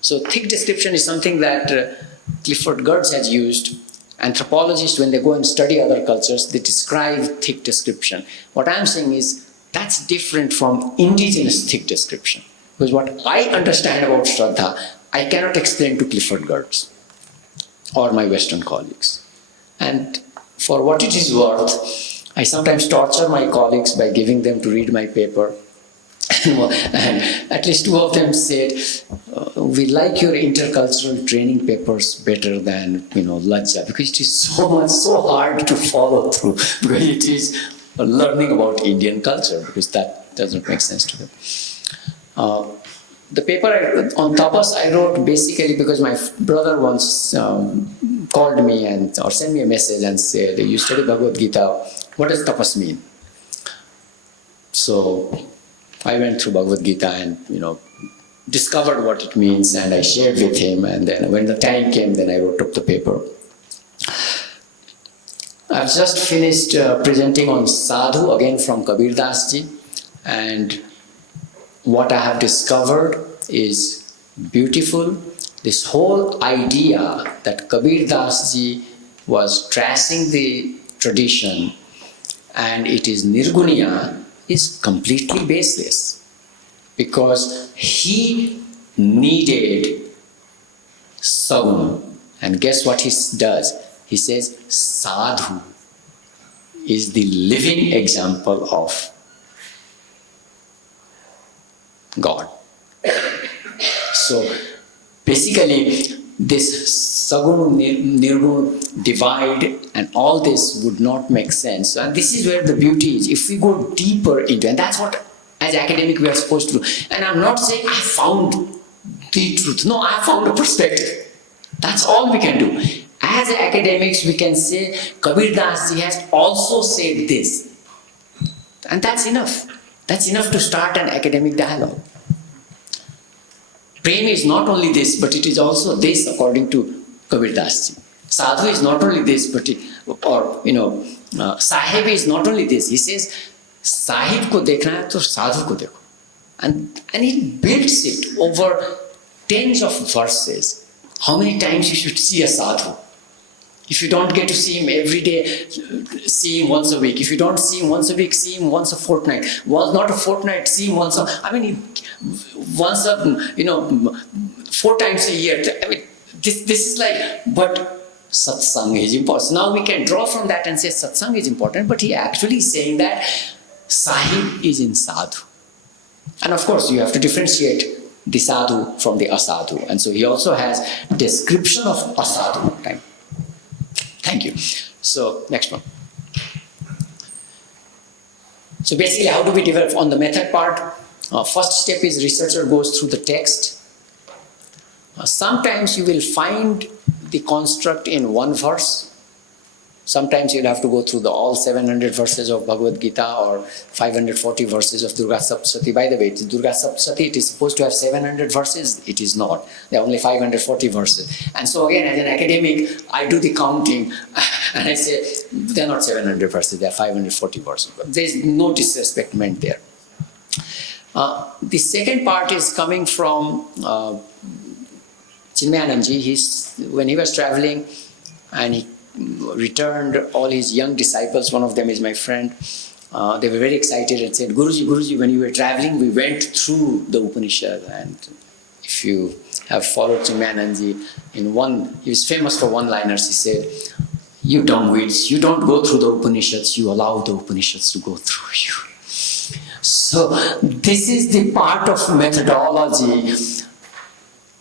So thick description is something that Clifford Geertz has used. Anthropologists, when they go and study other cultures, they describe thick description. What I'm saying is that's different from indigenous thick description. Because what I understand about Shraddha, I cannot explain to Clifford Geertz or my Western colleagues. And for what it is worth, I sometimes torture my colleagues by giving them to read my paper. And at least two of them said, we like your intercultural training papers better than, Lajja, because it is so hard to follow through, because it is learning about Indian culture, because that doesn't make sense to them. The paper on tapas I wrote basically because my brother once called me or sent me a message and said, you study Bhagavad Gita, what does tapas mean? So I went through Bhagavad Gita and, discovered what it means, and I shared with him, and then when the time came, then I wrote up the paper. I've just finished presenting on Sadhu, again from Kabir Das ji, and what I have discovered is beautiful. This whole idea that Kabir Das ji was tracing the tradition and it is Nirguniya is completely baseless, because he needed Sagun. And guess what he does? He says Sadhu is the living example of God. So basically this Sagun Nirgun divide and all this would not make sense. And this is where the beauty is. If we go deeper into, and that's what as academic we are supposed to do. And I'm not saying I found the truth. No, I found a perspective. That's all we can do. As academics, we can say Kabir Das ji has also said this. And that's enough. That's enough to start an academic dialogue. Prem is not only this, but it is also this according to Kabir Das ji. Sadhu is not only this, but Sahib is not only this. He says, Sahib ko dekhna hai to Sadhu ko dekho. And it builds it over tens of verses. How many times you should see a Sadhu? If you don't get to see him every day, see him once a week. If you don't see him once a week, see him once a fortnight. Well, not a fortnight, see him once a, once a, 4 times a year. This is like, but satsang is important. Now we can draw from that and say satsang is important, but he actually is saying that Sahib is in Sadhu. And of course, you have to differentiate the Sadhu from the Asadhu. And so he also has description of Asadhu. Time. Thank you. So, next one. So basically, how do we develop on the method part? First step is researcher goes through the text. Sometimes you will find the construct in one verse. Sometimes you'll have to go through all 700 verses of Bhagavad Gita or 540 verses of Durga Saptashati. By the way, Durga Saptashati, it is supposed to have 700 verses. It is not. There are only 540 verses. And so again, as an academic, I do the counting and I say, they're not 700 verses, they're 540 verses. But there's no disrespect meant there. The second part is coming from Chinmayanandaji. When he was traveling and he returned all his young disciples, one of them is my friend, they were very excited and said, Guruji, when you were traveling, we went through the Upanishad. And if you have followed Chinmayanandaji, he was famous for one-liners. He said, you dumbweeds, you don't go through the Upanishads, you allow the Upanishads to go through you. So this is the part of methodology.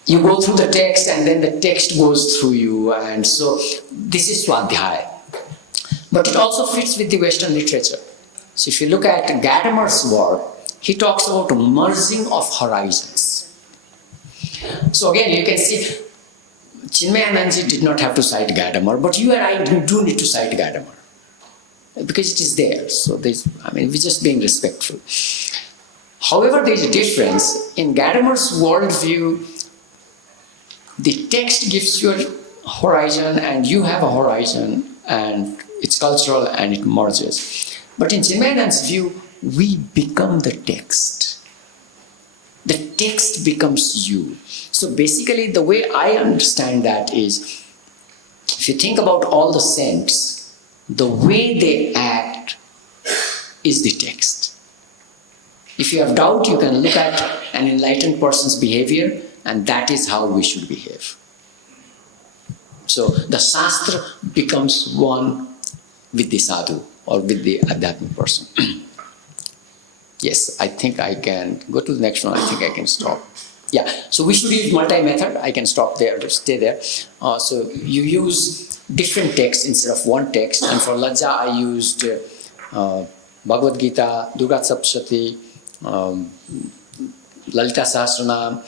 You go through the text and then the text goes through you, and so this is Swadhyaya. But it also fits with the Western literature. So if you look at Gadamer's work, he talks about merging of horizons. So again, you can see Chinmayanandaji did not have to cite Gadamer, but you and I do need to cite Gadamer because it is there. So we're just being respectful. However, there is a difference. In Gadamer's worldview, the text gives you a horizon and you have a horizon and it's cultural and it merges. But in Chinmayananda's view, we become the text. The text becomes you. So basically the way I understand that is If you think about all the saints, the way they act is the text. If you have doubt, you can look at an enlightened person's behavior, and that is how we should behave. So the Shastra becomes one with the sadhu or with the Adhyatmic person. Yes, I think I can go to the next one. I think I can stop. Yeah, so we should use multi-method. I can stop there, to stay there. So you use different texts instead of one text. And for Lajja, I used Bhagavad Gita, Durga Saptashati, Lalita Sahasranam.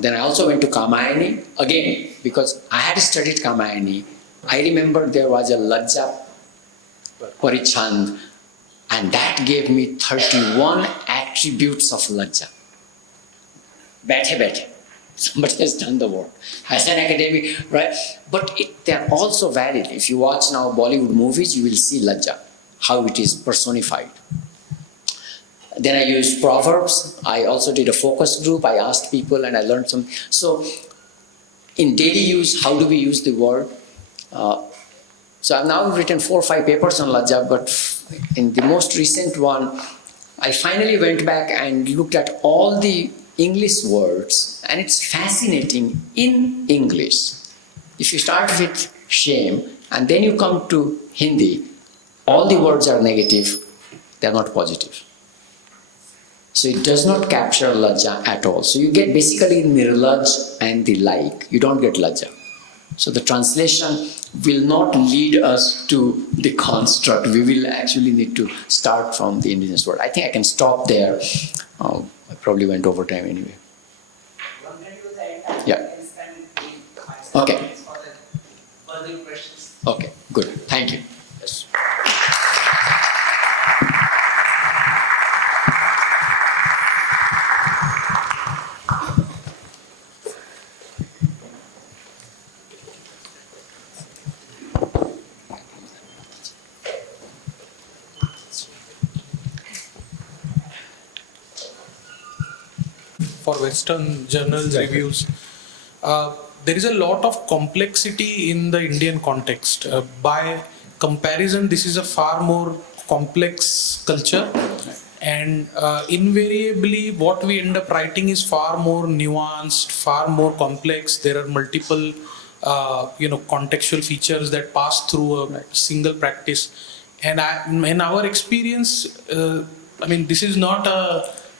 Then I also went to Kamayani. Again, because I had studied Kamayani, I remember there was a Lajja Parichand, and that gave me 31 attributes of Lajja. Bethe bethe. Somebody has done the work. As an academic, right? But they're also valid. If you watch now Bollywood movies, you will see Lajja, how it is personified. Then I used Proverbs. I also did a focus group. I asked people and I learned some. So in daily use, how do we use the word? So I've now written 4 or 5 papers on Lajja, but in the most recent one, I finally went back and looked at all the English words, and it's fascinating in English. If you start with shame and then you come to Hindi, all the words are negative, they're not positive. So it does not capture Lajja at all. So you get basically Nirlaj and the like. You don't get Lajja. So the translation will not lead us to the construct. We will actually need to start from the indigenous word. I think I can stop there. I probably went over time anyway. Yeah. Okay. Okay, good. Thank you. Yes. For Western journals, reviews, there is a lot of complexity in the Indian context. By comparison, this is a far more complex culture, and invariably what we end up writing is far more nuanced, far more complex. There are multiple contextual features that pass through a single practice. And in our experience,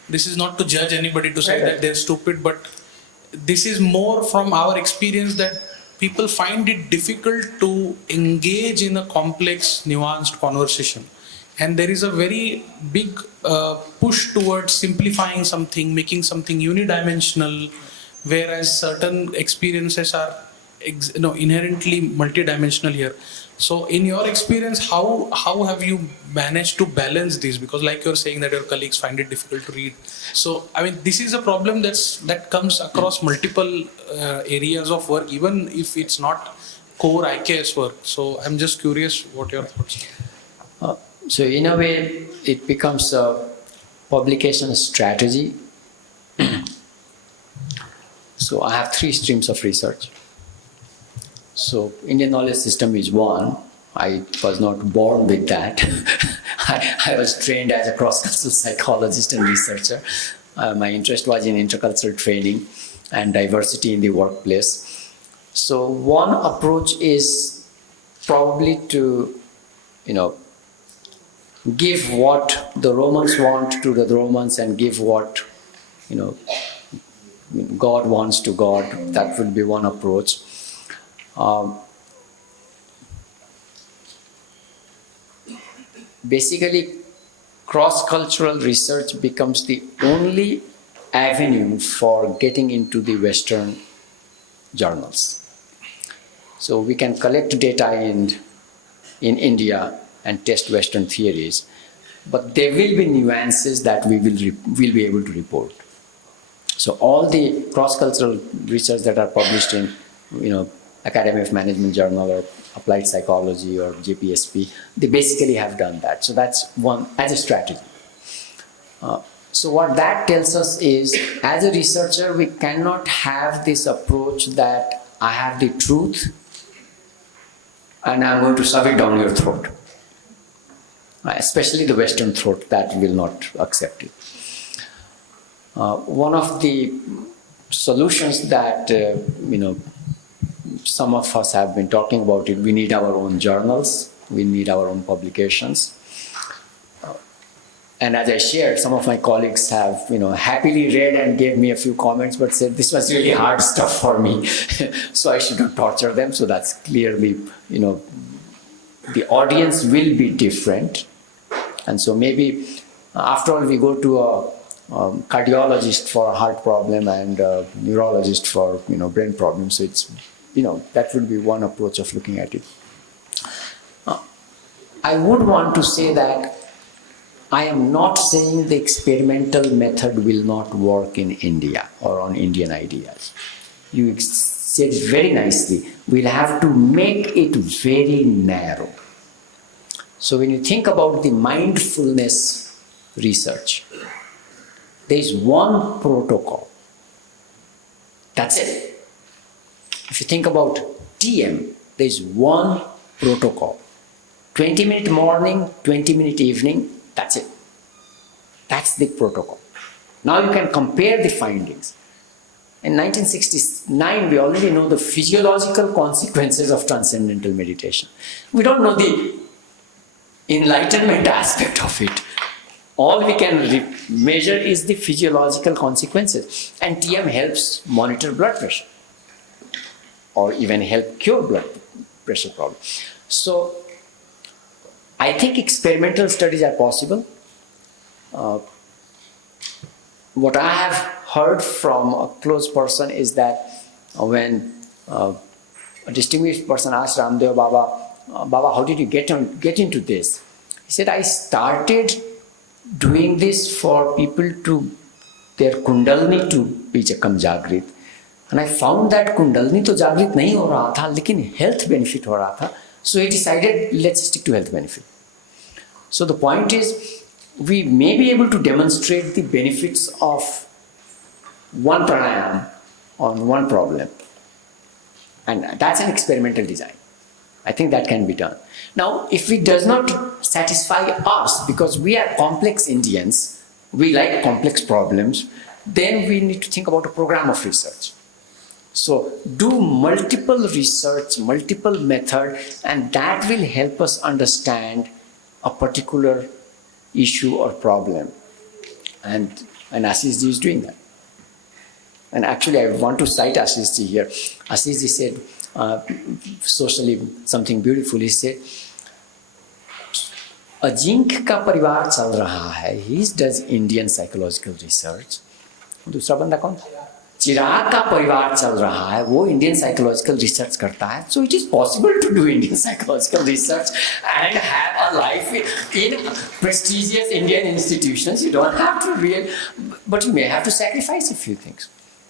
this is not to judge anybody to say that they're stupid, but this is more from our experience that people find it difficult to engage in a complex, nuanced conversation. And there is a very big push towards simplifying something, making something unidimensional, whereas certain experiences are inherently multidimensional here. So in your experience, how have you managed to balance this? Because like you're saying that your colleagues find it difficult to read. So this is a problem that comes across multiple areas of work, even if it's not core IKS work. So I'm just curious what your thoughts are. So in a way, it becomes a publication strategy. So I have 3 streams of research. So Indian knowledge system is one. I was not born with that. I was trained as a cross-cultural psychologist and researcher. My interest was in intercultural training and diversity in the workplace. So one approach is probably to, give what the Romans want to the Romans and give what, God wants to God. That would be one approach. Basically, cross-cultural research becomes the only avenue for getting into the Western journals. So we can collect data in India and test Western theories, but there will be nuances that we will be able to report. So all the cross-cultural research that are published in, Academy of Management Journal or Applied Psychology or JPSP, they basically have done that. So that's one as a strategy. So what that tells us is, as a researcher, we cannot have this approach that I have the truth and I'm going to shove it down your throat. Especially the Western throat, that will not accept it. One of the solutions that, some of us have been talking about it, we need our own journals, we need our own publications. And as I shared, some of my colleagues have, happily read and gave me a few comments, but said this was really hard stuff for me, so I shouldn't torture them. So that's clearly, the audience will be different. And so maybe, after all, we go to a cardiologist for a heart problem and a neurologist for, brain problems. So it's, that would be one approach of looking at it. I would want to say that I am not saying the experimental method will not work in India or on Indian ideas. You said it very nicely. We'll have to make it very narrow. So when you think about the mindfulness research, there is one protocol. That's it. If you think about TM, there is one protocol. 20-minute morning, 20-minute evening, that's it. That's the protocol. Now you can compare the findings. In 1969, we already know the physiological consequences of transcendental meditation. We don't know the enlightenment aspect of it. All we can measure is the physiological consequences. And TM helps monitor blood pressure or even help cure blood pressure problems. So I think experimental studies are possible. What I have heard from a close person is that when a distinguished person asked Ramdev Baba, how did you get into this? He said, I started doing this for people to, their kundalini to become jagrit. And I found that kundalini to jagrit nahi ho raha tha, lekin health benefit ho raha tha. So he decided, let's stick to health benefit. So the point is, we may be able to demonstrate the benefits of one pranayam on one problem. And that's an experimental design. I think that can be done. Now, if it does not satisfy us, because we are complex Indians, we like complex problems, then we need to think about a program of research. So do multiple research, multiple method, and that will help us understand a particular issue or problem. And Ashish Ji is doing that. And actually, I want to cite Ashish Ji here. Ashish Ji said, socially something beautiful. He said, Ajink का परिवार चल रहा है. He does Indian psychological research. दूसरा बंदा कौन? चिराग का परिवार चल रहा है, वो Indian psychological research करता है. So it is possible to do Indian psychological research and have a life in prestigious Indian institutions. You don't have to really, but you may have to sacrifice a few things.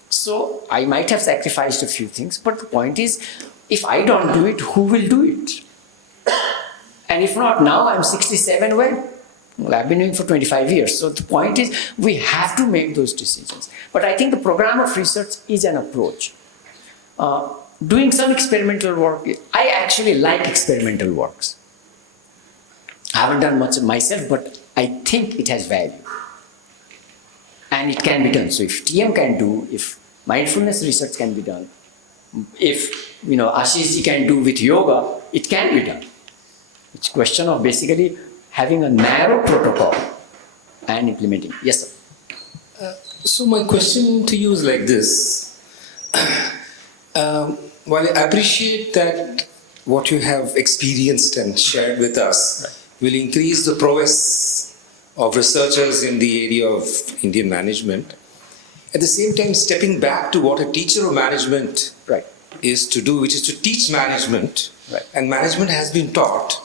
So I might have sacrificed a few things, but the point is, if I don't do it, who will do it? And if not now, I'm 67, well, I've been doing it for 25 years. So the point is, we have to make those decisions. But I think the program of research is an approach. Doing some experimental work, I actually like experimental works. I haven't done much myself, but I think it has value. And it can be done. So if TM can do, if mindfulness research can be done, if Ashish Ji can do with yoga, it can be done. It's a question of basically having a narrow protocol and implementing. Yes, sir. So my question to you is like this. While I appreciate that what you have experienced and shared with us will increase the prowess of researchers in the area of Indian management, at the same time stepping back to what a teacher of management is to do, which is to teach management, and management has been taught.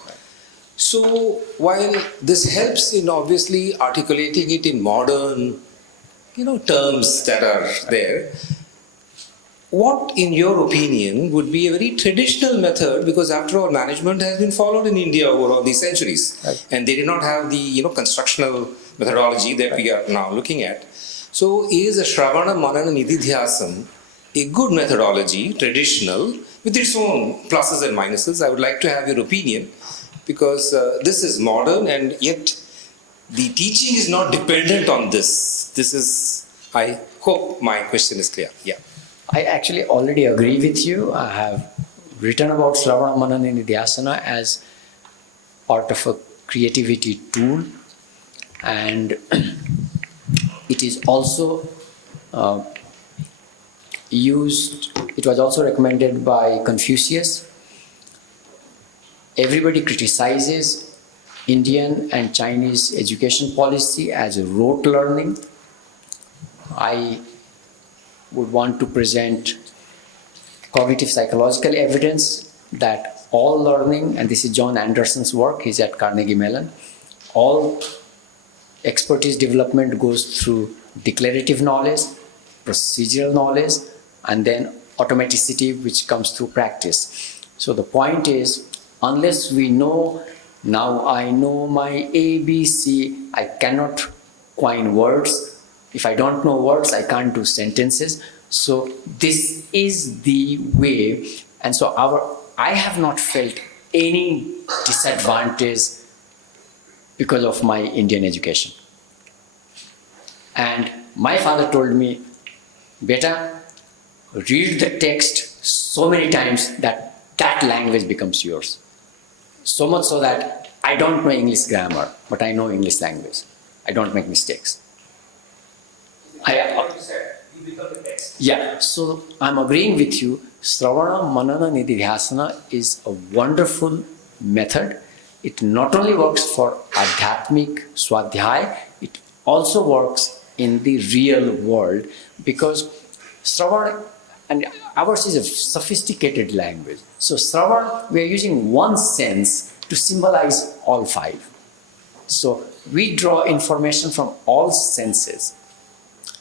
So while this helps in obviously articulating it in modern, terms that are there, what in your opinion would be a very traditional method, because after all management has been followed in India over all these centuries, and they did not have the constructional methodology that we are now looking at. So is a Shravana Manana Nididhyasam a good methodology, traditional, with its own pluses and minuses. I would like to have your opinion, because this is modern and yet the teaching is not dependent on this. This is, I hope my question is clear. Yeah. I actually already agree with you. I have written about Sravana Manana Nidhyasana as part of a creativity tool, and it is also used, it was also recommended by Confucius. Everybody criticizes Indian and Chinese education policy as a rote learning. I would want to present cognitive psychological evidence that all learning, and this is John Anderson's work, he's at Carnegie Mellon, all expertise development goes through declarative knowledge, procedural knowledge, and then automaticity, which comes through practice. So the point is, unless we know, now I know my ABC, I cannot coin words. If I don't know words, I can't do sentences. So this is the way, and so I have not felt any disadvantage because of my Indian education. And my father told me, Beta, read the text so many times that that language becomes yours. So much so that I don't know English grammar, but I know English language. I don't make mistakes. Yeah, so I'm agreeing with you. Sravana Manana Nidhyasana is a wonderful method. It not only works for Adhyatmik Swadhyay, it also works in the real world, because Sravana, and ours is a sophisticated language. So Sravana, we are using one sense to symbolize all five. So we draw information from all senses,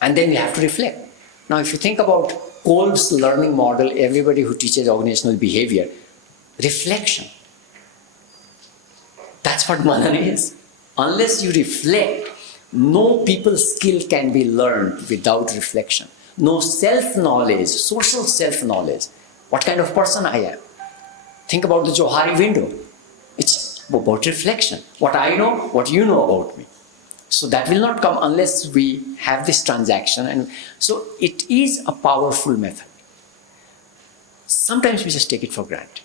and then we have to reflect. Now, if you think about Kolb's learning model, everybody who teaches organizational behavior, reflection. That's what Manana is. Unless you reflect, no people's skill can be learned without reflection. No self-knowledge, social self-knowledge. What kind of person I am? Think about the Johari window. It's about reflection. What I know, what you know about me. So that will not come unless we have this transaction. And so it is a powerful method. Sometimes we just take it for granted.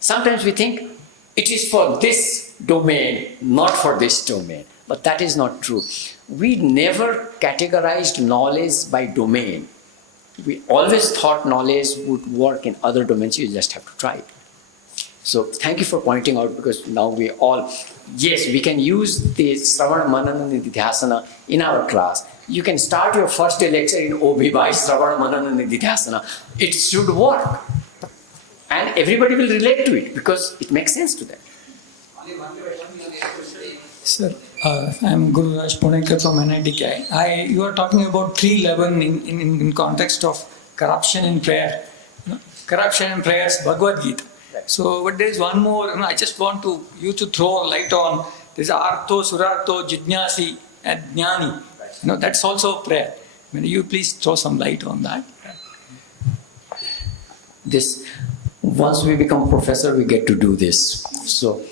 Sometimes we think it is for this domain, not for this domain. But that is not true. We never categorized knowledge by domain. We always thought knowledge would work in other domains. You just have to try it. So thank you for pointing out, because now we all, yes, we can use the Sravana Manana Nidhyasana in our class. You can start your first day lecture in OB by Sravana Manana Nidhyasana. It should work. And everybody will relate to it because it makes sense to them. Sir, I'm Guru Raj Punekar from NITK. You are talking about 3:11 in context of corruption in prayer. Corruption in prayer is Bhagavad Gita. So, but there is one more. I just want you to throw light on. There is Artho, Surartho, Jidnyasi, and Jnani. That's also prayer. You please throw some light on that. This, once we become professor, we get to do this. So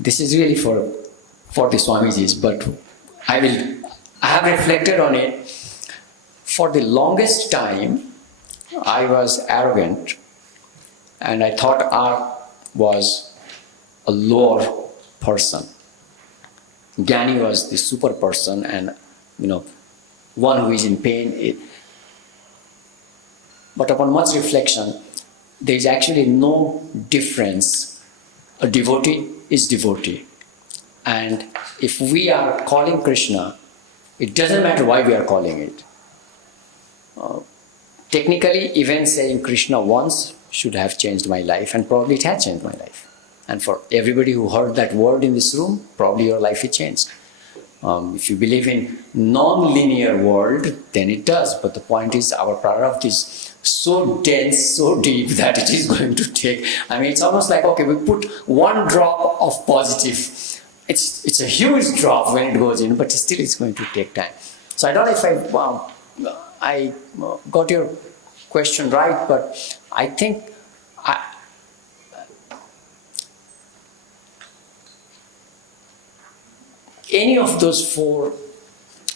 this is really for the Swamijis, but I have reflected on it. For the longest time, I was arrogant, and I thought art was a lower person. Jnani was the super person, and one who is in pain. But upon much reflection, there is actually no difference. A devotee is devotee. And if we are calling Krishna, it doesn't matter why we are calling it. Technically, even saying Krishna once should have changed my life, and probably it has changed my life. And for everybody who heard that word in this room, probably your life is changed. If you believe in non-linear world, then it does. But the point is, our prarabdha is so dense, so deep that it is going to take. It's almost like, okay, we put one drop of positive. It's a huge drop when it goes in, but still it's going to take time. So I don't know if I got your question right, but I think any of those four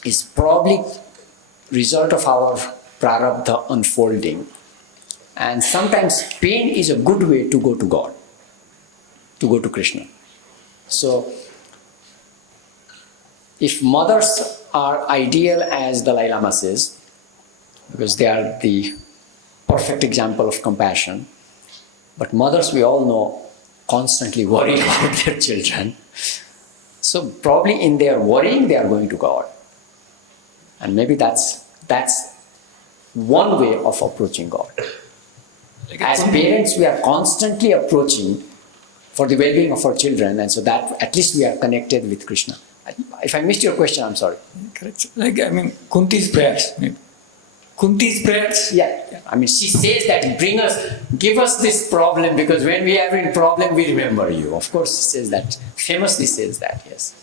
is probably result of our prarabdha unfolding. And sometimes pain is a good way to go to God, to go to Krishna. So, if mothers are ideal as Dalai Lama says, because they are the perfect example of compassion, but mothers, we all know, constantly worry about their children. So probably in their worrying, they are going to God. And maybe that's one way of approaching God. As parents, we are constantly approaching for the well-being of our children, and so that at least we are connected with Krishna. If I missed your question, I'm sorry. Correct. Like, I mean, Kunti's prayers. Maybe. Kunti's prayers? Yeah. I mean, she says that give us this problem, because when we are in problem, we remember you. Of course, she says that, famously says that, yes.